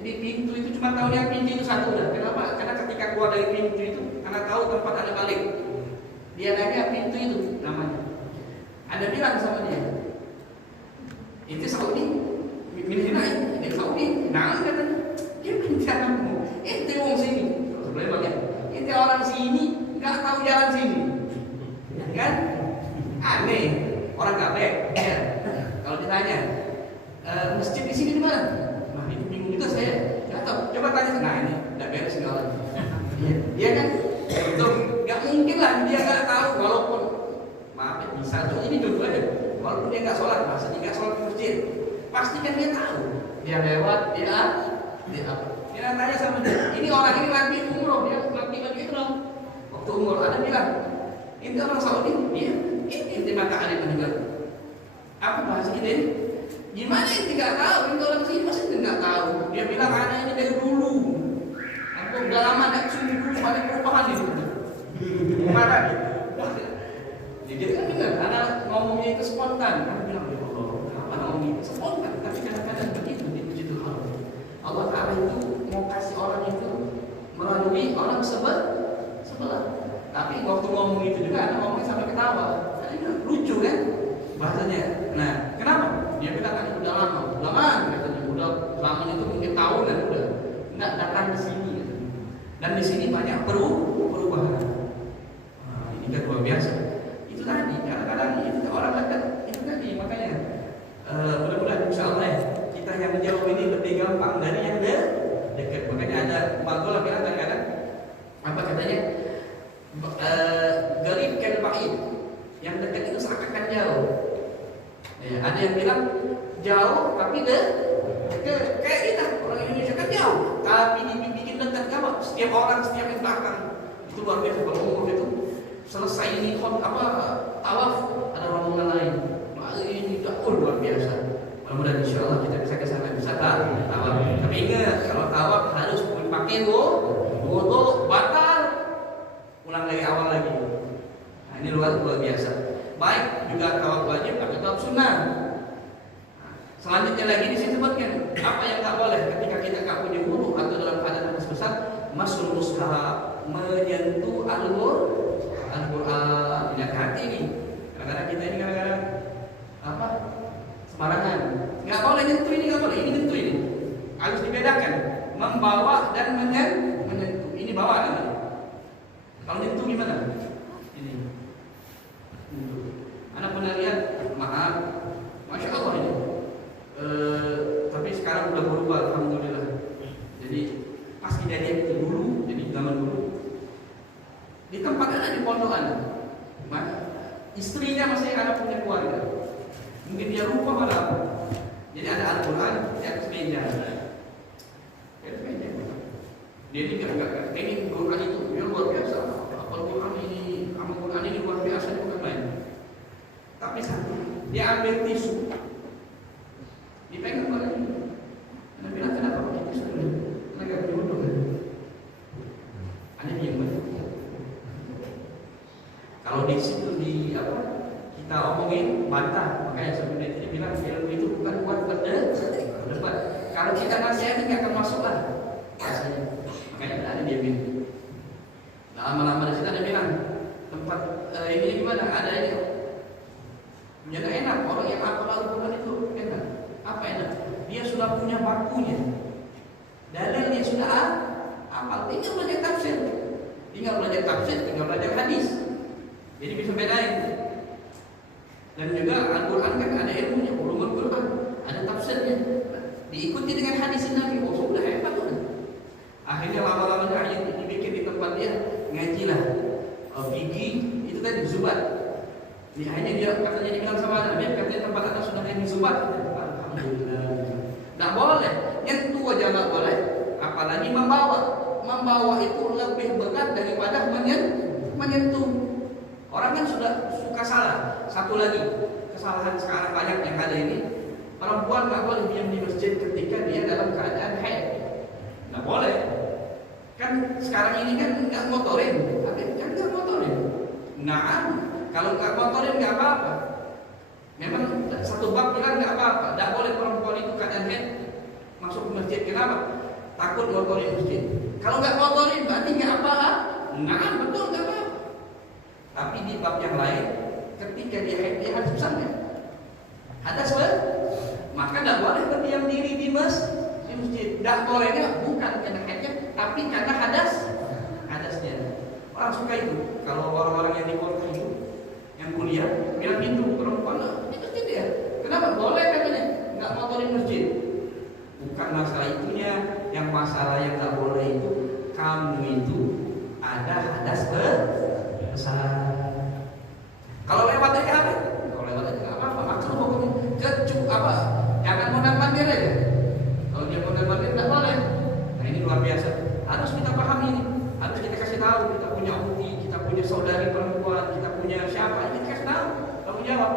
Jadi pintu itu cuma tahu yang pintu itu satu dah. Kenapa? Karena ketika keluar dari pintu itu, Anda tahu tempat Anda balik. Dia nanya pintu itu namanya. Anda bilang sama dia, itu Saudi, milihina ini Saudi, nah katanya, dia pinjamanmu, itu orang sini, sebenarnya bagian, itu orang sini nggak tahu jalan sini, kan? Aneh, orang nggak baik. Ya. Kalau ditanya, masjid di sini di mana? Nah itu bingung juga saya, nggak tahu. Coba tanya, nah ini nggak beres nggak orang. Dia kan, itu nggak mungkin lah dia nggak tahu walaupun. Maaf ya, bisa tuh ini dulu aja. Walaupun dia nggak sholat, masa dia nggak sholat di masjid, pasti kan dia tahu. Dia lewat, dia apa? Dia tanya sama dia. Ini orang ini lagi umroh, dia lagi umroh. Waktu umroh ada bilang, ini orang Saudi, dia ini mata ada meninggal. Apa bahasa ini? Gimana ini nggak tahu? Ini orang sini pasti nggak tahu. Dia bilang anak ini dari dulu. Aku udah lama nggak sini dulu, paling perubahan itu. Gimana? Jadi kan benar, karena ngomongnya itu spontan. Kan bilang, ya Allah, kenapa ngomongnya itu spontan? Tapi kadang-kadang begitu di Masjidil Haram. Allah Ta'ala itu mau kasih orang itu melalui orang sebelah. Tapi waktu ngomong itu juga ada ngomongnya sampai ketawa. Jadi lucu kan bahasanya. Nah, kenapa? Dia bilang kan udah lama katanya. Udah lama itu mungkin tahunan udah nggak datang di sini. Gitu. Dan di sini banyak perubahan. Nah, ini kan luar biasa. Tadi kadang-kadang itu orang dekat itu tadi makanya mudah-mudahan insyaallah ya kita yang jauh ini lebih gampang dari yang dekat. Makanya ada Magola bilang kadang-kadang apa katanya garib kan ba'id, yang dekat itu seakan jauh. Ya, ada yang bilang jauh tapi dekat kayak kita orang Indonesia kan jauh tapi dibikin dekat kamu setiap orang setiap yang belakang itu luar biasa. Kalau umur itu selesai ini tawaf ada rombongan lain. Ini luar biasa. Mudah-mudahan insyaallah kita bisa ke sana bisa tawaf. Tapi ingat kalau tawaf harus pakai wudu batal. Ulang dari awal lagi. Nah, ini luar biasa. Baik juga tawaf wajib atau tawaf sunnah. Nah, selanjutnya lagi disebutkan Apa yang tak boleh ketika kita tak punya wudu atau dalam keadaan hadas besar? Masul mushaf, menyentuh Al-Quran. Tidak hati ini. Kadang-kadang kita ini kadang-kadang apa? Sembarangan. Nggak boleh nyentuh ini, nggak boleh. Ini nyentuh ini. Harus dibedakan. Membawa dan menyentuh. Ini bawa namanya. Kalau nyentuh gimana? Ini. Anak pernah lihat, maaf, masya Allah ini. Tapi sekarang udah berubah, alhamdulillah. Jadi pas kejadian itu dulu, jadi zaman dulu, di tempat ada di pondokan, istrinya masih ada punya keluarga. Mungkin dia lupa malah. Jadi ada Al-Quran di atas meja. Dia ini enggak ini Quran itu dia luar biasa. Al-Quran ini, Al-Quran ini luar biasa bukan main. Tapi satu, dia ambil tisu, dipegang oleh ini. Anda bilang kenapa pakai tisu ini? Anda nggak punya wudu kan? Anda diam aja. Kalau di situ kita omongin bantah, makanya sebenarnya dia bilang ilmu itu bukan buat berdebat. Kalau kita nasihatin nggak akan masuk lah. Makanya ada dia bilang. Lama-lama di situ ada bilang tempat ini gimana? Ada ini. Menjadi enak orang yang hafal Al-Quran itu enak. Apa enak? Dia sudah punya bakunya. Dalilnya sudah hafal. Tinggal belajar tafsir. Tinggal belajar hadis. Jadi bisa bedain. Dan juga Al-Quran kan ada ilmunya, ulumul Quran, ada tafsirnya. Diikuti dengan hadis Nabi. Oh sudah hebat tuh. Akhirnya lama-lama ayat ini dibikin di tempat dia ngajilah. Gigi itu tadi zubat. Ini hanya dia katanya dibilang sama Nabi, katanya tempat anak sudah ngaji zubat. Alhamdulillah. Tidak boleh, nyentuh aja nggak boleh. Apalagi membawa. Membawa itu lebih berat daripada menyentuh. Orang kan sudah suka salah. Satu lagi kesalahan sekarang banyak yang ada ini, perempuan nggak boleh diam di masjid ketika dia dalam keadaan haid. Nggak boleh. Kan sekarang ini kan nggak motorin, kan nggak motorin. Nah, kalau nggak motorin nggak apa-apa. Memang satu bab bilang nggak apa-apa. Nggak boleh perempuan itu keadaan haid masuk ke masjid. Kenapa? Takut motorin masjid. Kalau nggak motorin berarti nggak apa-apa. Nah, betul nggak apa-apa. Tapi di bab yang lain, ketika dia haid dia harus besarnya. Hadas maka tidak boleh berdiam diri di masjid. Tidak bolehnya bukan karena haidnya, tapi karena hadasnya. Orang suka itu. Kalau orang-orang yang di kota itu, yang kuliah, bilang itu perempuan di masjid ya. Kenapa? Boleh katanya, nggak motorin masjid. Bukan masalah itunya, yang masalah yang nggak boleh itu kamu itu ada hadas besar. Kalau lewat aja apa? Kalau lewat aja nggak apa-apa. Maksudnya hukum apa? Jangan mondar-mandir aja. Kalau dia mondar-mandir nggak boleh. Nah ini luar biasa. Harus kita pahami ini. Harus kita kasih tahu. Kita punya ukti, kita punya saudari perempuan, kita punya siapa? Ini kita kasih tahu. Tanggung jawab.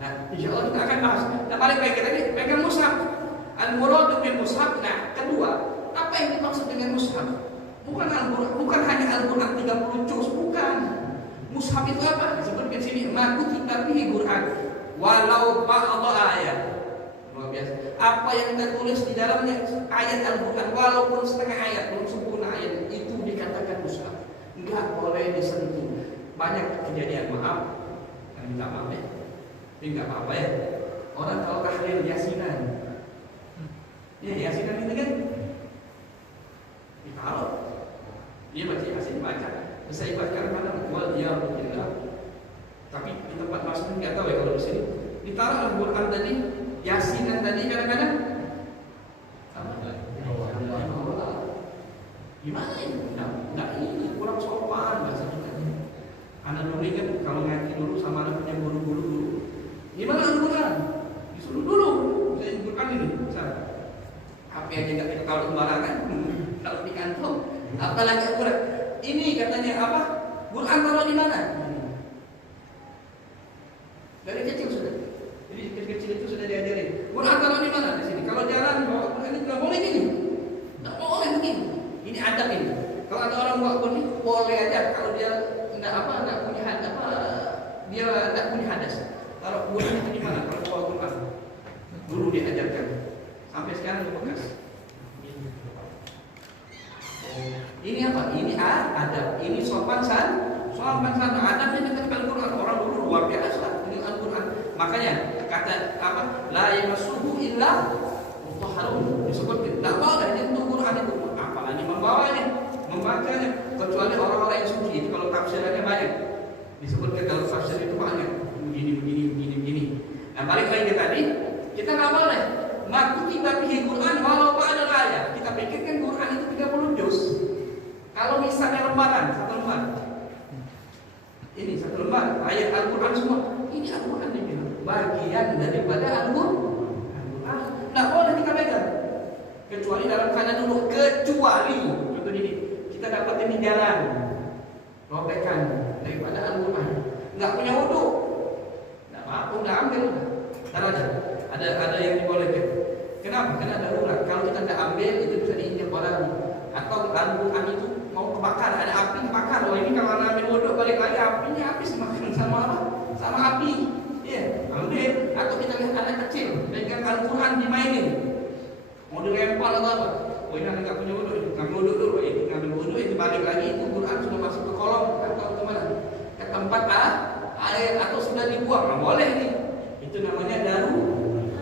Nah, insya Allah kita akan bahas. Nah balik lagi tadi pegang mushaf. Al-muradu bil mushaf. Nah kedua, apa yang dimaksud dengan mushaf? Bukan Al-Quran, bukan hanya Al-Quran 30 juz, bukan. Mushaf itu apa? Seperti di sini, ma kutiba fihi Quran walau ba'dha ayat. Luar biasa. Apa yang tertulis di dalamnya ayat Al-Quran walaupun setengah ayat, belum sempurna ayat itu dikatakan mushaf. Enggak boleh disentuh. Banyak kejadian, maaf. Kami minta maaf ya. Tapi enggak apa-apa ya. Orang kalau tahlil yasinan. Ya yasinan itu kan ditaruh. Dia baca yasin baca. Bisa ibaratkan pada wal ya'udillah. Tapi di tempat masuk nggak tahu ya kalau di sini. Ditaruh Al-Quran tadi, yasinan tadi kadang-kadang. Gimana ini? Nggak ini kurang sopan bahasa kita. Anak dulu kan kalau ngaji dulu sama anak punya guru-guru dulu. Gimana Al-Quran? Disuruh dulu. Bisa Al-Quran ini. HP aja nggak kita taruh sembarangan. Kalau di kantong, apalagi Al-Quran. Ini katanya apa? Quran taruh di mana? Dari kecil sudah. Jadi kecil itu sudah diajarin. Quran taruh di mana? Di sini. Kalau jalan bawa Quran itu nggak boleh gini. Nggak boleh begini. Ini adab ini. Kalau ada orang bawa Quran boleh aja. Kalau dia nggak punya hadas, dia nggak punya hadas. Taruh Quran itu di mana? Kalau bawa Quran. Dulu diajarkan. Sampai sekarang dituangkan sana. Adabnya dengan Al-Quran. Orang dulu luar biasa dengan Al-Quran. Makanya kata apa? La yamassuhu illa mutahharun. Disebut tidak boleh nyentuh Quran itu. Apalagi membawanya, membacanya. Kecuali orang-orang yang suci. Itu kalau tafsirannya banyak. Disebutkan kalau tafsir itu banyak. Begini. Nah balik lagi ke tadi, kita nggak boleh makutiba bihi Quran walau ba'da ayat. Kita pikirkan Quran itu 30 juz. Kalau misalnya lembaran, satu lembar. Ini satu lembar ayat Al-Quran semua. Ini Al-Quran ini bagian daripada Al-Quran. Nggak boleh kita pegang. Kecuali dalam keadaan dulu. Kecuali contoh ini kita dapatin di jalan, robekan daripada Al-Quran. Nggak punya wudu, nggak apa-apa, udah ambil. Ada yang dibolehkan. Kenapa? Karena darurat. Kalau kita nggak ambil itu bisa diinjak orang. Atau Al-Quran itu mau kebakar, ada api kebakar. Oh ini kalau ambil wudu balik lagi apinya habis makan sama apa? Sama api. Iya, ambil. Atau kita lihat anak kecil pegang Al-Quran dimainin. Mau dilempar atau apa? Oh ini nggak punya wudu, ngambil wudu dulu. Ini ngambil wudu, ini balik lagi itu Quran sudah masuk ke kolom atau kemana? Ke tempat air atau sudah dibuang. Nggak boleh nih. Itu namanya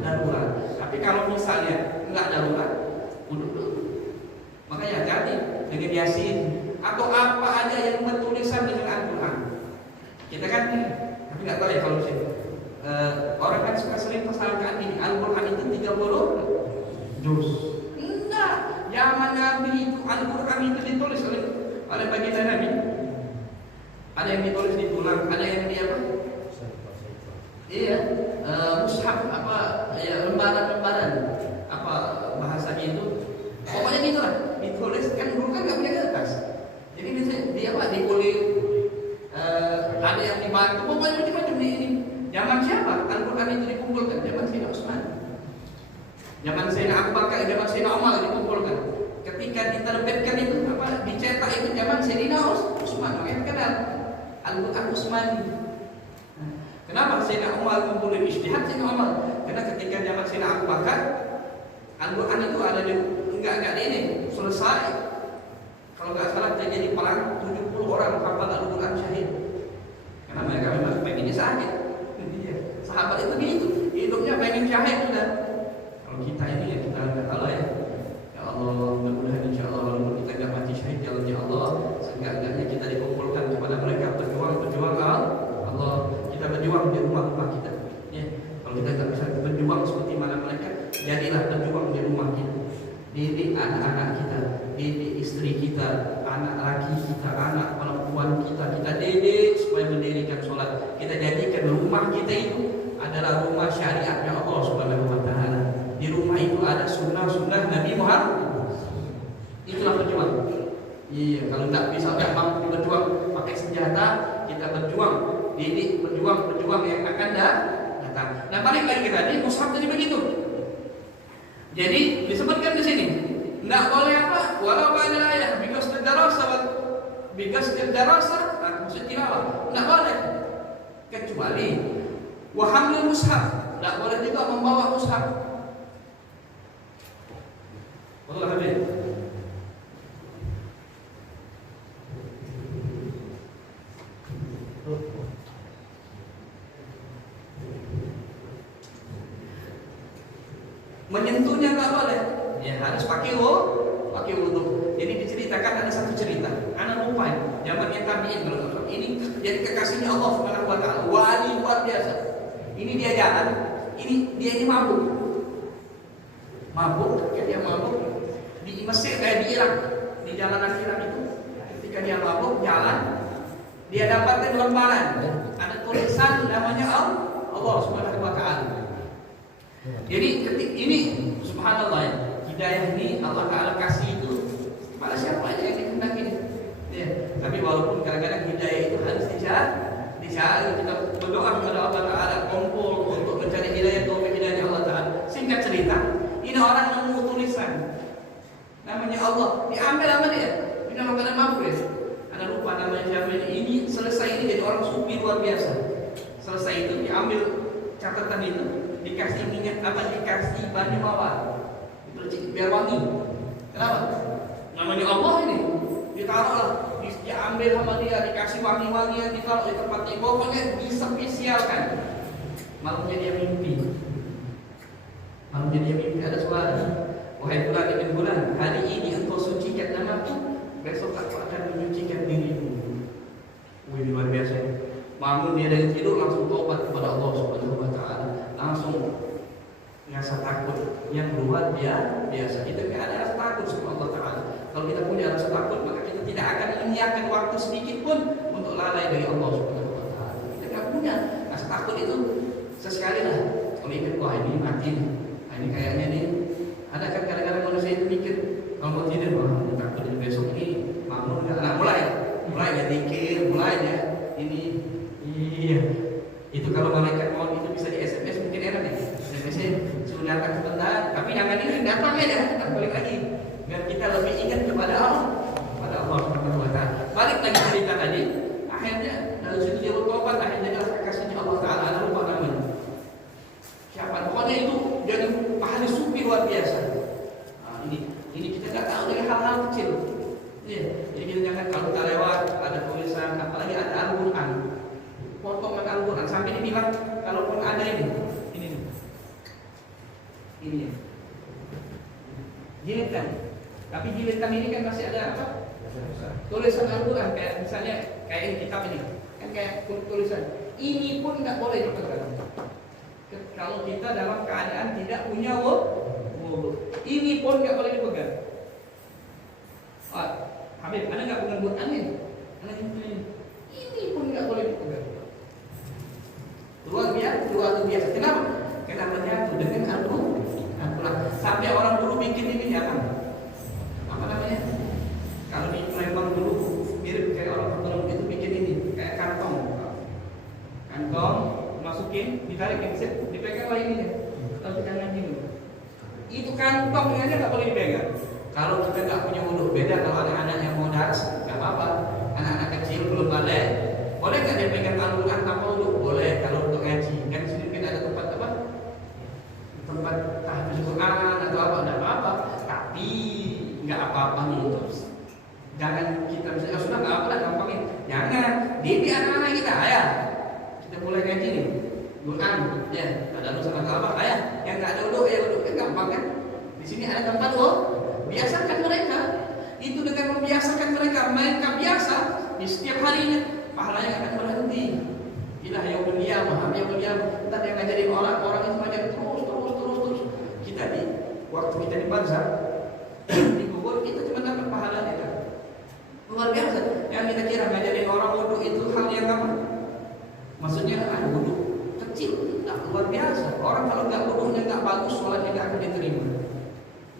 darurat. Tapi kalau misalnya nggak darurat, wudu dulu. Makanya hati-hati dengan Yasin atau apa aja yang bertulisan dengan Al-Quran. Kita kan, tapi nggak tahu ya kalau misalnya orang kan suka sering persangkaan ini Al-Quran itu 30 juz. Enggak, zaman Nabi itu Al-Quran itu ditulis oleh baginda Nabi. Ada yang ditulis di tulang, ada yang di apa? Iya, mushaf apa? Ya lembaran-lembaran apa bahasanya itu? Pokoknya gitu lah. Ditulis kan dulu kan nggak punya kertas. Jadi dia apa? Dikulik. Ada yang dibantu. Pokoknya macam-macam ini. Zaman siapa? Al-Quran itu dikumpulkan. Zaman Sayyidina Utsman. Zaman Sayyidina Abu Bakar, zaman Sayyidina Umar dikumpulkan. Ketika diterbitkan itu apa? Dicetak itu zaman Sayyidina Utsman. Makanya kenal Al-Quran Utsmani. Kenapa Sayyidina Umar kumpulin ijtihad Sayyidina Umar? Karena ketika zaman Sayyidina Abu Bakar, Al-Quran itu ada di enggak ini selesai. Kalau nggak salah terjadi perang 70 orang hafal Al-Quran syahid. Karena mereka memang pengen syahid. Sahabat itu gitu, hidupnya pengen syahid sudah. Kalau kita ini ya kita nggak tahu ya. Ya Allah, mudah-mudahan insya Allah walaupun kita nggak mati syahid jalan ya Allah, seenggak-enggaknya kita dikumpulkan kepada mereka berjuang Allah. Kita berjuang di rumah-rumah kita. Ya, kalau kita nggak bisa berjuang seperti mana mereka, jadilah berjuang di rumah kita. Didik anak-anak kita, didik istri kita, anak laki kita, anak perempuan kita, kita didik supaya mendirikan sholat. Kita jadikan rumah kita itu adalah rumah syariatnya Allah Subhanahu wa Ta'ala. Di rumah itu ada sunnah-sunnah Nabi Muhammad. Itulah berjuang. Iya, kalau nggak bisa nggak mampu berjuang pakai senjata, kita berjuang, didik berjuang yang akan datang. Nah balik lagi kita di mushaf tadi begitu. Jadi disebutkan di sini, nggak boleh apa, walau ada ayat, because darasa, maksud tilawah, nggak boleh, kecuali wahamil mushaf, nggak boleh juga membawa mushaf. Allah habis. Menyentuhnya nggak boleh, ya harus pakai wudu. Jadi diceritakan ada satu cerita, anak lupa zamannya tabi'in belum. Ini jadi kekasihnya Allah Subhanahu wa Ta'ala, wali luar biasa. Ini dia jalan, dia mabuk, dia mabuk di Mesir di Irak, di jalanan Irak itu. Ketika dia mabuk jalan, dia dapatkan lembaran, ada tulisan namanya Allah Subhanahu wa Ta'ala. Jadi ini subhanallah ya, hidayah ini Allah Ta'ala kasih itu pada siapa aja yang dikehendaki. Ya, tapi walaupun kadang-kadang hidayah itu harus dicari, kita berdoa kepada Allah Ta'ala, kumpul untuk mencari hidayah, taufik hidayah Allah Ta'ala. Singkat cerita, ini orang nemu tulisan namanya Allah, diambil sama dia. Ini orang kadang mampu ya, ada lupa namanya siapa ini. Selesai ini jadi orang sufi luar biasa. Selesai itu diambil catatan itu, dikasih minyak apa, dikasih banyu mawar biar wangi. Kenapa? Namanya Allah ini ditaruh lah, diambil sama dia, dikasih wangi wangi-wangian, ditaruh di tempat yang pokoknya dispesialkan. Malamnya dia mimpi. Malamnya dia mimpi ada suara. Wahai bulan demi bulan, hari ini engkau sucikan namaku, besok aku akan menyucikan dirimu. Wih, luar biasa. Bangun dia dari tidur langsung tobat kepada Allah Subhanahu wa taala. Langsung rasa takut yang luar biasa. Kita tidak ada rasa takut sama Allah taala. Kalau kita punya rasa takut, maka kita tidak akan menyiapkan waktu sedikit pun untuk lalai dari Allah Subhanahu wa taala. Kita tidak punya rasa takut itu sesekali lah. Kalau ingat, wah ini mati nih. Ini kayaknya nih. Ada kan kadang-kadang manusia itu mikir, kalau mau tidur, wah takut ini besok ini bangun nggak? Nah mulai ya dikir, mulai ya ini, iya. Itu kalau malaikat maut itu bisa di SMS mungkin enak ya. SMS-nya suruh datang sebentar, tapi jangan ini datang aja, tak balik lagi. Biar kita lebih ingat kepada Allah Subhanahu wa taala. Balik lagi cerita tadi, akhirnya dari situ dia bertobat, akhirnya dia kasihnya Allah taala, lalu lupa namanya. Siapa? Pokoknya itu jadi pahala sufi luar biasa. Nah, ini kita nggak tahu dari hal-hal kecil. Ya, jadi kita jangan kalau kita lewat ada tulisan, apalagi ada Al-Quran, potongan Al-Quran sampai dibilang kalaupun ada ini ya, jilidkan. Tapi jilidkan ini kan masih ada apa? Tulisan Al-Quran kayak misalnya kayak ini kitab ini kan kayak tulisan. Ini pun nggak boleh dipegang. Kalau kita dalam keadaan tidak punya wudu, ini pun nggak boleh dipegang. Habib, ada nggak pegang Quran ini? Ini pun nggak boleh dipegang. Luar biasa. Kenapa? Karena menyatu dengan Al-Quran. Sampai orang dulu bikin ini apa namanya? Kalau di Lembang dulu mirip kayak orang Katolik itu bikin ini kayak kantong, masukin, ditarik yang set, dipegang lah ininya. Kalau kita ngaji dulu, itu kantongnya aja nggak boleh dipegang. Kalau kita nggak punya wudu, beda kalau anak-anak yang mau dars, nggak apa-apa. Anak-anak kecil belum balik, boleh nggak dia pegang Al-Quran tanpa wudu? Boleh kalau untuk ngaji. Kan di sini kan ada tempat apa? Tempat tahfiz Quran atau apa? Nggak apa-apa. Tapi nggak apa-apa nih terus. Jangan kita misalnya sudah nggak apa-apa, gampangin. Jangan didik anak-anak kita, ayah. Kita mulai ngaji nih. Quran, ya, ada lu sama apa? Ayah, yang nggak ada wudu, kan gampang kan? Di sini ada tempat biasakan mereka. Itu dengan membiasakan mereka biasa di setiap harinya, pahalanya akan berhenti. Ilah yaumul qiyamah, entar yang ngajarin orang itu ngajarin terus. Kita di waktu kita di barzakh di kubur kita cuma dapat pahalanya kan. Luar biasa. Yang kita kira ngajarin orang wudu itu hal yang apa? Maksudnya wudu kecil, luar biasa. Orang kalau nggak wudunya nggak bagus, sholatnya nggak akan diterima,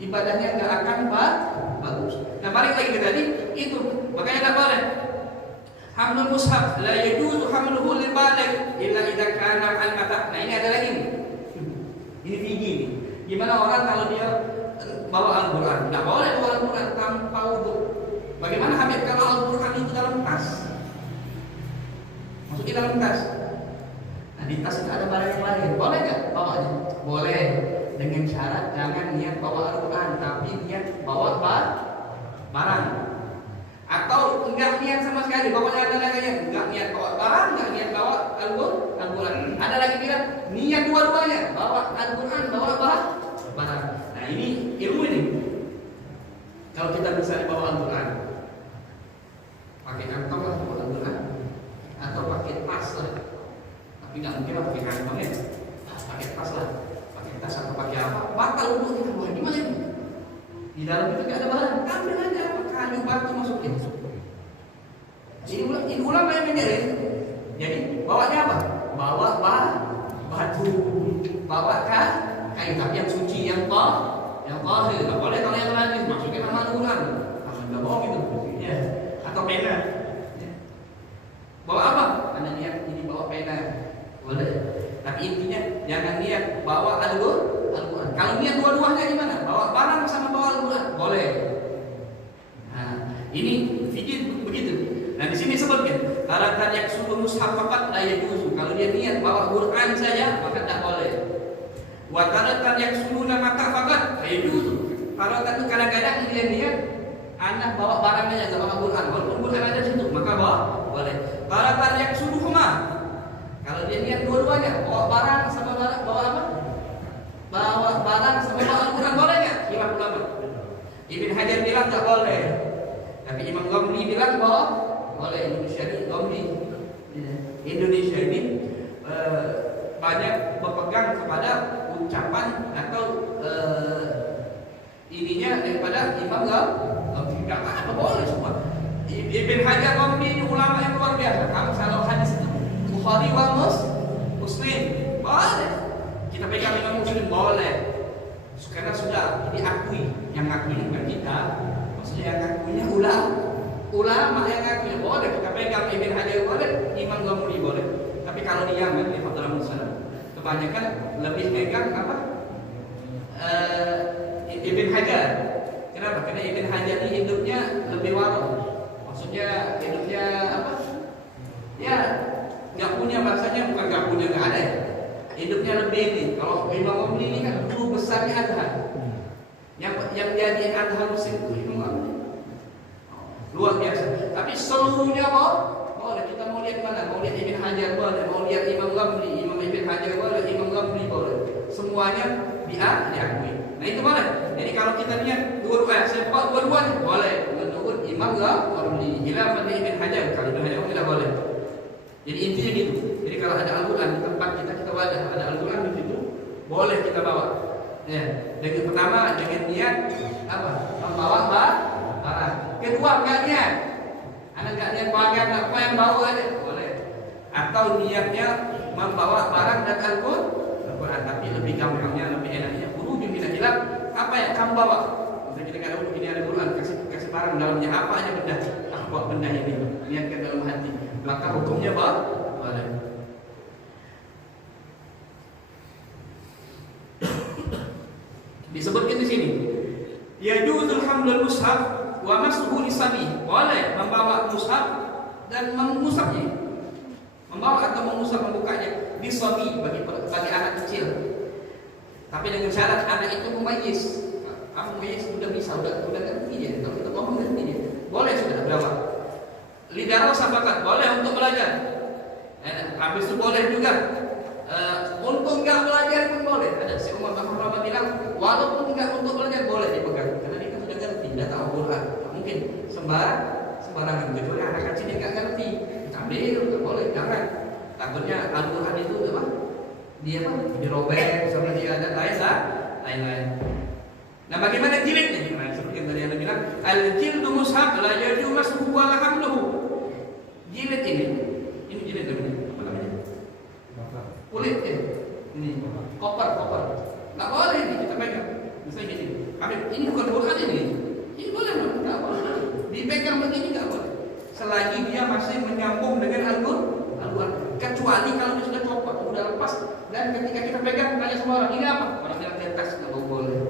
ibadahnya nggak akan bagus. Nah balik lagi ke tadi itu, makanya nggak boleh hamlul mushaf, la yajuzu hamluhu lil baligh illa idza kana al mata. Nah ini ada lagi nih. Ini tinggi nih. Gimana orang kalau dia bawa Al-Quran? Nggak boleh bawa Al-Quran tanpa wudu. Bagaimana Habib kalau Al-Quran itu dalam tas? Maksudnya dalam tas? Nah di tas itu ada barang yang lain, boleh nggak bawanya? Boleh, dengan syarat jangan niat bawa Al-Quran, tapi niat bawa barang. Atau enggak niat sama sekali, pokoknya ada lagi enggak niat bawa barang, enggak niat bawa Al-Quran. Ada lagi bilang niat dua-duanya, bawa Al-Quran, bawa barang. Nah ini ilmu ini. Kalau kita bisa bawa Al-Quran, pakai kantong lah bawa Al-Quran, atau pakai tas lah. Tapi nggak mungkin lah pakai kantong ya, pakai tas lah, pakai tas atau pakai apa? Batal wudu kita. Wah gimana ini? Di dalam itu nggak ada barang, ambil aja apa kayu batu masukin. Ini ulama yang menjadi. Jadi bawanya apa? Bawa batu, bawa kayu tapi yang suci, yang tahir. Nggak boleh kalau yang lain masukin nama Al-Quran, nggak bohong itu. Ya. Atau pena. Ya. Bawa apa? Anda niat ini bawa pena, boleh. Tapi intinya jangan niat bawa Al-Quran. Kalau niat dua-duanya gimana? Bawa barang sama bawa Al-Quran, boleh. Nah, ini fikir begitu. Nah di sini sebutkan kalau tadi suruh mushaf faqat la yajuzu. Kalau dia niat bawa Quran saja maka tak boleh. Wa taratan yaksuluna maka faqat la yajuzu. Kalau kadang-kadang dia niat anak bawa barang aja, enggak bawa Quran. Walaupun Quran ada di situ maka bawa boleh. Taratan yang suruhuma. Kalau dia niat dua-duanya, bawa barang sama bawa apa? Bawa barang sama bawa Al-Quran boleh nggak? Imam ulama. Ibn Hajar bilang nggak boleh. Tapi Imam Ghazali bilang boleh. Indonesia ini banyak berpegang kepada ucapan atau ininya daripada Imam Ghazali. Nggak apa boleh semua. Ibn Hajar Ghazali ini ulama yang luar biasa. Kalau hadis itu Bukhari wa Muslim boleh. Kita pegang Imam Muslim boleh. Karena sudah diakui. Yang ngakui bukan kita. Maksudnya yang ngakuinya ulama yang ngakuinya boleh. Kita pegang Ibn Hajar boleh, Imam Ghazali boleh. Tapi kalau di Yaman, di Fadlan Muslim, kebanyakan lebih pegang apa? Ibn Hajar. Kenapa? Karena Ibn Hajar ini hidupnya lebih waro. Maksudnya hidupnya apa? Ya, nggak punya bahasanya, bukan nggak punya, nggak ada ya. Hidupnya lebih ini. Kalau Imam Ghazali ini kan guru besarnya Azhar. Yang jadi Azhar Muslim itu Imam Ghazali. Luar biasa. Tapi seluruhnya boleh. Kita mau lihat mana? Mau lihat Ibn Hajar boleh, mau lihat Imam Ghazali, Imam Ibn Hajar boleh, Imam Ghazali boleh. Semuanya diakui. Nah itu boleh. Jadi kalau kita lihat dua-duanya boleh. Menurut Imam Ghazali, khilafan Ibn Hajar, kalau Ibn Hajar tidak boleh. Jadi intinya gitu. Jadi kalau ada Al-Quran di tempat kita wadah, ada Al-Quran di situ, boleh kita bawa. Ya, dengan pertama dengan niat apa? Membawa barang. Kedua enggak niat. Anak enggak niat pakai, enggak pengen bawa aja, boleh. Atau niatnya membawa barang dan Al-Quran, tapi lebih gampangnya, lebih enaknya. Guru juga bilang, apa yang kamu bawa? Misalnya kita kata ini ada Quran, kasih barang dalamnya apa aja benda. Aku bawa benda ini, niatkan dalam hati. Maka hukumnya boleh. Disebutkan di sini, yajuzul hamlul mushaf wa masruhu lisabi. Boleh membawa mushaf dan mengusapnya. Membawa atau mengusap, membukanya lisabi bagi anak kecil. Tapi dengan syarat anak itu mumayyiz. Mumayyiz sudah bisa, sudah ngerti dia. Kalau kita ngomong ngerti dia. Boleh sudah berapa? Lidah sahabat boleh untuk belajar. Habis itu boleh juga untuk enggak belajar pun boleh. Ada si Umar bin Khattab bilang, walaupun enggak untuk belajar boleh dipegang, karena dia kan sudah ngerti, sudah tahu Quran. Mungkin sembarangan, kecuali anak kecil yang enggak ngerti, ambil enggak boleh, jangan. Takutnya Al-Quran itu apa? Dia dirobek sama dia ada lain-lain. Nah, bagaimana jilidnya? Nah, seperti yang tadi Anda bilang, al-jildu mushaf la yaju masruhu wa la hamluhu. Jilid ini jilid namanya. Apa namanya? Kulit ya. Ini koper. Nggak boleh ini kita pegang. Misalnya gini. Habib, ini bukan Quran ini. Ini boleh nggak boleh. Dipegang begini nggak boleh. Selagi dia masih menyambung dengan Al-Quran. Kecuali kalau dia sudah copot, sudah lepas. Dan ketika kita pegang, tanya sama orang, ini apa? Orang bilang tetes, nggak boleh.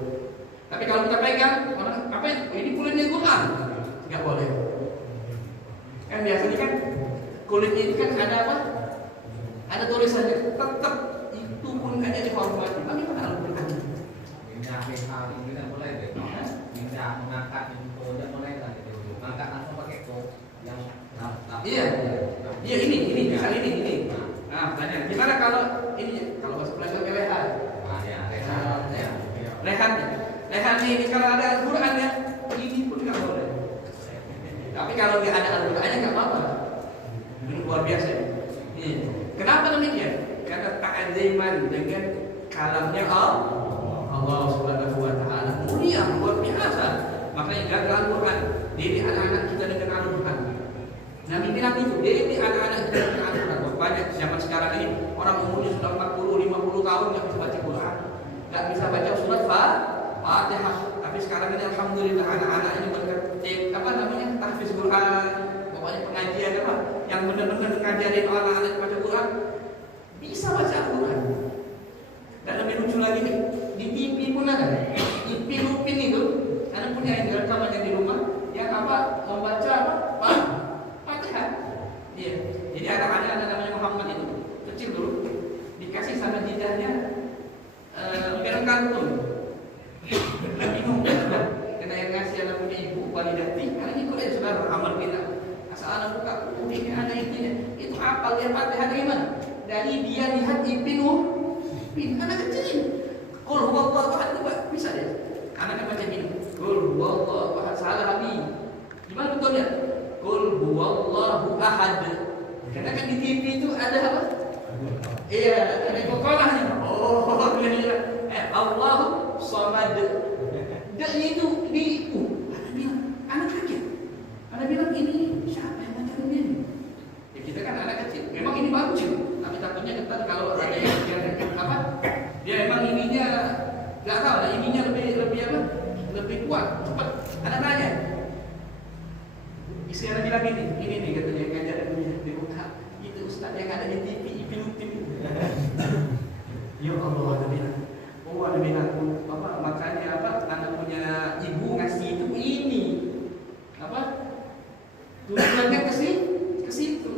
Tapi kalau kita pegang, orang apa itu? Ini kulitnya Quran, nggak boleh. Kan biasanya kan kulitnya itu kan ada apa? Ada tulisannya. Tetap itu pun hanya dihormati. Bagaimana Al-Quran? Minyak ini nggak boleh deh. Minyak mengangkat info nggak boleh kan? Mengangkat langsung pakai kok yang Iya, ini misal ini. Nah, tanya, gimana kalau ini? Kalau masuk level lehan? Lehannya ini kalau ada Al-Quran ya, ini pun nggak boleh. Tapi kalau nggak ada Al-Qurannya nggak apa-apa. Ini luar biasa. Kenapa demikian? Karena ta'aziman dengan kalamnya Allah Subhanahu wa taala. Mulia, luar biasa. Makanya jaga Al-Quran. Didik anak-anak kita dengan Al-Quran. Nabi bilang itu, didik anak-anak kita dengan Al-Quran. Banyak zaman sekarang ini orang umurnya sudah 40-50 tahun nggak bisa baca Quran, nggak bisa baca surat Fatihah. Tapi sekarang ini alhamdulillah anak-anak ini berkat tahfiz Quran, pokoknya pengajian apa yang benar-benar ngajarin anak-anak baca Quran, bisa baca Quran. Dan lebih lucu lagi nih, di TV pun ada. Upin itu, anak punya yang rekamannya di rumah, yang apa membaca apa Fatihah. Iya. Jadi anak-anak namanya Muhammad itu kecil dulu, dikasih sama jidahnya film kartun. Bingung karena yang ngasih anak punya ibu walidati, karena ikut aja saudara Amr bin As anak buka, ini ada ininya. Itu apa? Dia Fatihah dari mana? Dari dia lihat Ipin anak kecil ini. Qul huwallahu ahad itu bisa dia. Anaknya baca gini. Qul huwallahu ahad, salah habis. Gimana betulnya? Qul huwallahu ahad. Karena kan di TV itu ada apa? Iya, ada kokolahnya. Oh, iya. Allahu Samad. D-nya itu di anak kaget. Anak bilang ini siapa yang baca ini? Ya kita kan anak kecil. Memang ini bagus, tapi takutnya kita kalau ada yang apa? Dia emang ininya nggak tahu lah, ininya lebih apa? Lebih kuat, cepat. Anak tanya. Istri anak bilang ini nih katanya ngajarin dibuka. Itu ustaz yang ada di TV, Ipin. Ya Allah, ada bilang. Oh, ada bilang apa? Makanya apa? Anak punya ibu ngasih itu ini apa? Tujuannya ke situ.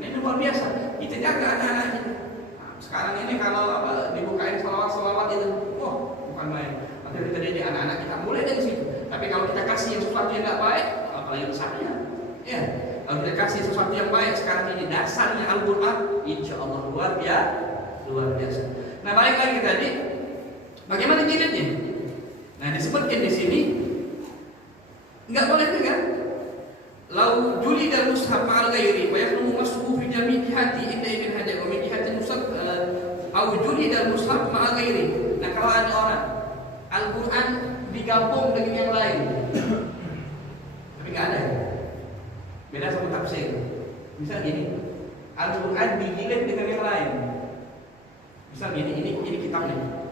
Ini luar biasa. Itu jaga anak-anak. Nah, sekarang ini kalau apa dibukain salawat itu, wah bukan main. Nanti kita didik anak-anak kita mulai dari situ. Tapi kalau kita kasih yang sesuatu yang tidak baik, apalagi besarnya, ya. Kalau kita kasih sesuatu yang baik sekarang ini dasarnya Al-Quran, insya Allah luar biasa. Nah, balik lagi tadi, bagaimana jilidnya? Nah, disebutkan di sini, nggak boleh kan? Lau juli dan mushaf ma'al ghairi wa yakunu masruhu fi jami'i hati inda ibn hajar wa min jihati mushaf au juli dan mushaf ma'al ghairi. Nah, kalau ada orang Al-Quran digabung dengan yang lain, tapi nggak ada. Beda sama tafsir. Misal gini, Al-Quran dijilid dengan yang lain. Misal gini, ini kitabnya.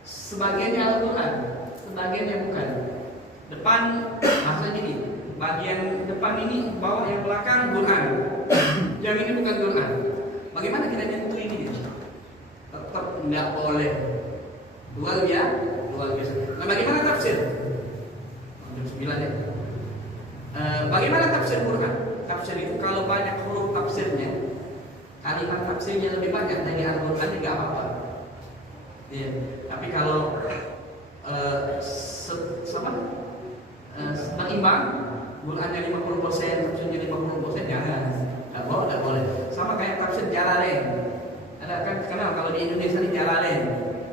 Sebagiannya Al-Quran, sebagiannya bukan. Depan maksudnya gini, bagian depan ini, bawah yang belakang Quran. Yang ini bukan Quran. Bagaimana kita nyentuh ini? Tetap tidak boleh. Luar biasa. Nah, bagaimana tafsir? Jam 9 ya. Bagaimana tafsir Quran? Tafsir itu kalau banyak huruf tafsirnya, kalimat tafsirnya lebih banyak dari Al-Quran, tidak apa-apa. Iya. Tapi kalau seimbang, Qurannya 50%, tafsirnya 50%, jangan. Tidak boleh. Sama kayak tafsir Jalalain. Ada kan kenal kalau di Indonesia di Jalalain,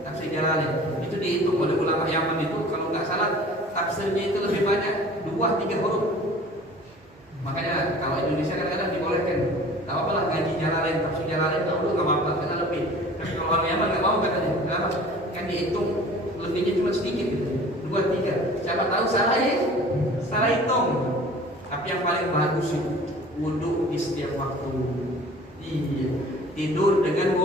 tafsir Jalalain itu dihitung oleh ulama Yaman itu kalau nggak salah tafsirnya itu lebih banyak 2-3 huruf. Makanya kalau Indonesia kadang-kadang dibolehkan, tak apa lah ngaji Jalalain, tafsir Jalalain, tahu nggak apa-apa, karena lebih. Tapi kalau orang Yaman nggak mau katanya, kenapa? Kan dihitung lebihnya cuma sedikit, 2-3. Siapa tahu salah hitung. Tapi yang paling bagus itu wudhu di setiap waktu. Iya, tidur dengan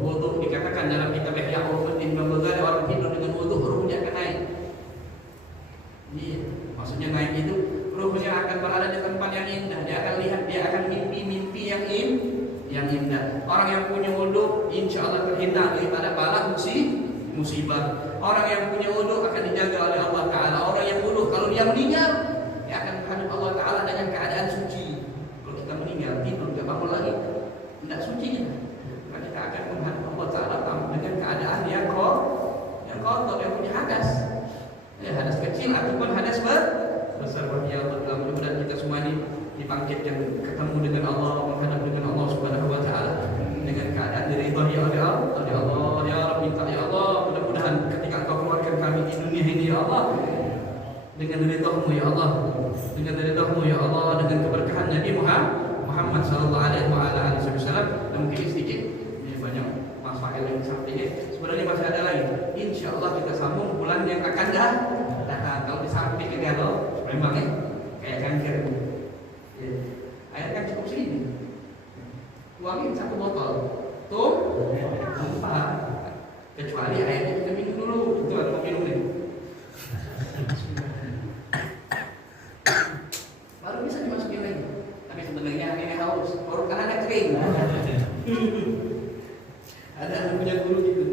wudhu. Dikatakan dalam kitab Ihya Ulumuddin Al-Ghazali, orang tidur dengan wudhu ruhnya akan naik. Iya, maksudnya naik itu ruhnya akan berada di tempat yang indah. Dia akan lihat, dia akan mimpi-mimpi yang indah. Orang yang punya wudhu, insya Allah terhindar daripada bala musibah. Orang yang punya wudhu akan dijaga oleh Allah Taala. Orang yang wudhu, kalau dia meninggal, dia akan menghadap Allah Taala dengan keadaan suci. Kalau kita meninggal tidur, tidak bangun lagi, tidak suci kita. Maka kita akan menghadap Allah Taala dengan keadaan yang kotor, yang punya hadas. Ya, hadas kecil ataupun hadas besar. Ya Allah, mudah-mudahan kita semua ini dibangkitkan ketemu dengan Allah, menghadap dengan Allah Subhanahu wa taala dengan keadaan diridhai oleh Allah. Ya Rabb, minta ya Allah, mudah-mudahan ketika Engkau keluarkan kami di dunia ini ya Allah, dengan ridhamu ya Allah, dengan ridhamu ya Allah, dengan keberkahan Nabi Muhammad sallallahu alaihi wasallam. Dan mungkin sedikit ini banyak masalah yang sepertinya sebenarnya masih ada lagi. Insyaallah kita sambung bulan yang akan datang. Kalau disamping ke galau memangnya kayak kanker. Ya. Air kan cukup segini. Tuangin 1 botol. Tuh, tanpa. Kecuali airnya kita minum dulu. Itu ada mau minum nih. Baru bisa dimasukin lagi. Tapi sebenarnya ini haus. Baru karena ada kering. Ada punya guru gitu.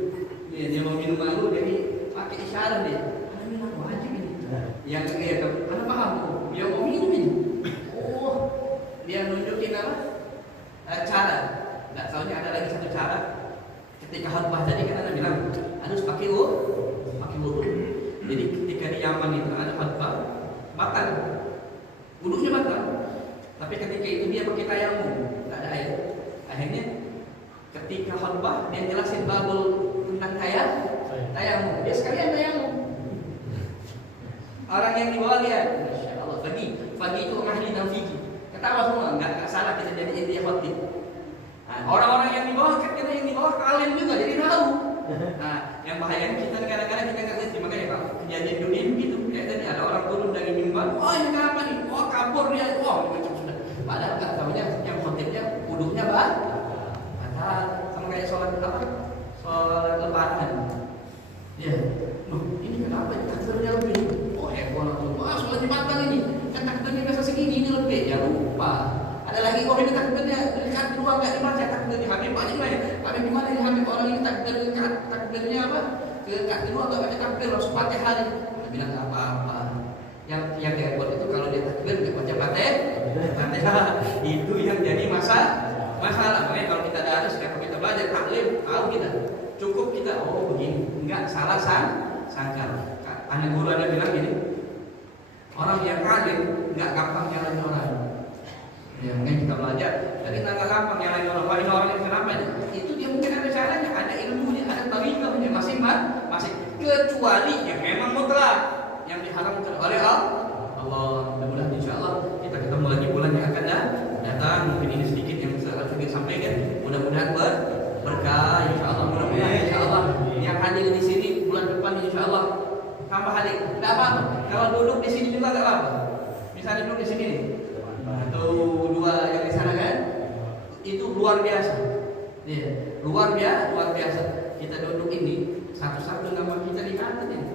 Dia mau minum lalu jadi pakai isyarat dia. Ada minum wajib ini. Yang karena paham. Dia mau minum ini. Oh, dia nunjukin apa? Cara. Nggak tahunya ada lagi satu cara. Ketika khutbah tadi kan ada bilang harus pakai wudu. Jadi ketika di Yaman itu ada khutbah batal. Wudunya batal. Tapi ketika itu dia pakai tayamum, tak ada air. Akhirnya ketika khutbah dia jelasin babul tentang tayamum. Dia sekalian tayamum. Orang yang di bawah dia, Masya Allah, Fagi itu ahli dalam fikih. Ketawa semua, nggak salah kita jadi dia khotib. Nah, orang-orang yang di bawah kan kita yang di bawah kalian juga jadi tahu. Nah, yang bahaya kita kadang-kadang kita nggak ngerti. Makanya kalau kejadian dunia begitu, ya tadi ada orang turun dari mimbar, oh ini kenapa nih? Oh kabur dia, oh macam sudah. Padahal nggak tahunya yang khotibnya wudhunya batal, sama kayak sholat apa? Sholat lebaran. Ya, loh ini kenapa takbirnya lebih? Oh heboh langsung, wah sholat Jumatan ini, kan takbirnya biasa segini ini lebih. Ya lupa. Ada lagi orang ini takbirnya dekat dua nggak dibaca takbirnya. Habib paling lain. Habib di mana? Habib orang ini takbirnya apa? Dekat kedua nggak baca takbir langsung Fatihah. Dia bilang nggak apa-apa. Yang repot itu kalau dia takbir nggak baca Fatihah. Itu yang jadi masalah. Makanya kalau kita darah, kalau kita belajar taklim, tahu kita. Cukup kita, oh begini, enggak salah sangka. Anak guru ada bilang gini, orang yang alim enggak gampang nyalain orang. Ya, mungkin kita belajar, jadi enggak gampang nyalain orang. Wah, ini orang yang kenapa? Itu dia mungkin ada caranya, ada ilmunya, ada tarikahnya, masing-masing. Kecuali yang memang mutlak, yang diharamkan oleh Allah. Mudah-mudahan insyaallah kita ketemu lagi bulan yang akan datang. Mungkin ini sedikit yang saya sampaikan. Mudah-mudahan berkah insyaallah. Mudah-mudahan insyaallah yang hadir di sini bulan depan insyaallah tambah hadir. Tidak apa-apa. Kalau duduk di sini juga tidak apa-apa. Misalnya duduk di sini nih, atau dua yang di sana kan, itu luar biasa. Ya, luar biasa. Kita duduk ini satu-satu nama kita dicatat ini.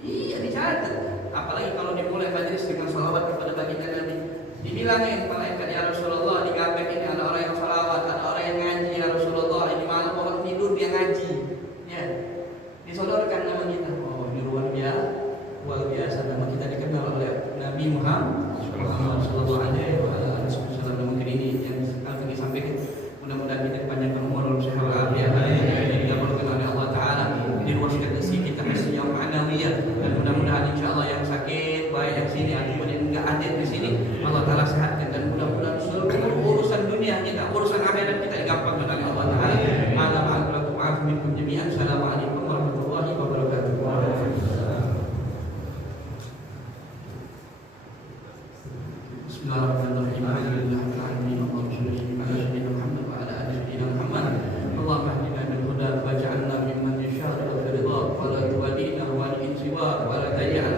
Iya dicatat. Apalagi kalau dimulai majelis dengan sholawat kepada baginda Nabi. Dibilangin malaikat ya Rasulullah, di gapek ini ada orang yang sholawat, ada orang yang ngaji ya Rasulullah. Ini malam orang tidur dia ngaji. Ya, disodorkan nama kita. Oh ini luar biasa nama kita dikenal oleh Nabi Muhammad Sallallahu Alaihi Wasallam. Mungkin ini yang akan disampaikan. Mudah-mudahan kita panjang umur, sehat walafiat, dan dikabulkan oleh Allah Taala. Diluaskan rezeki kita kasih yang ma'nawiyah, dan mudah-mudahan insyaallah yang sakit baik yang sini ataupun yang enggak hadir di sini Allah Taala sehatkan, dan mudah-mudahan seluruh urusan dunia kita, urusan akhirat kita digampangkan oleh Allah Taala. Maaf minkum jami'an. Assalamualaikum warahmatullahi wabarakatuh. Bismillahirrahmanirrahim. Alhamdulillahirabbil alamin. Muhammad wa ala alihi Muhammad. Allahumma hdina bil huda waj'alna mimman yasha'u fi ridha wa la tuwadina wa la insiwa wa la taj'al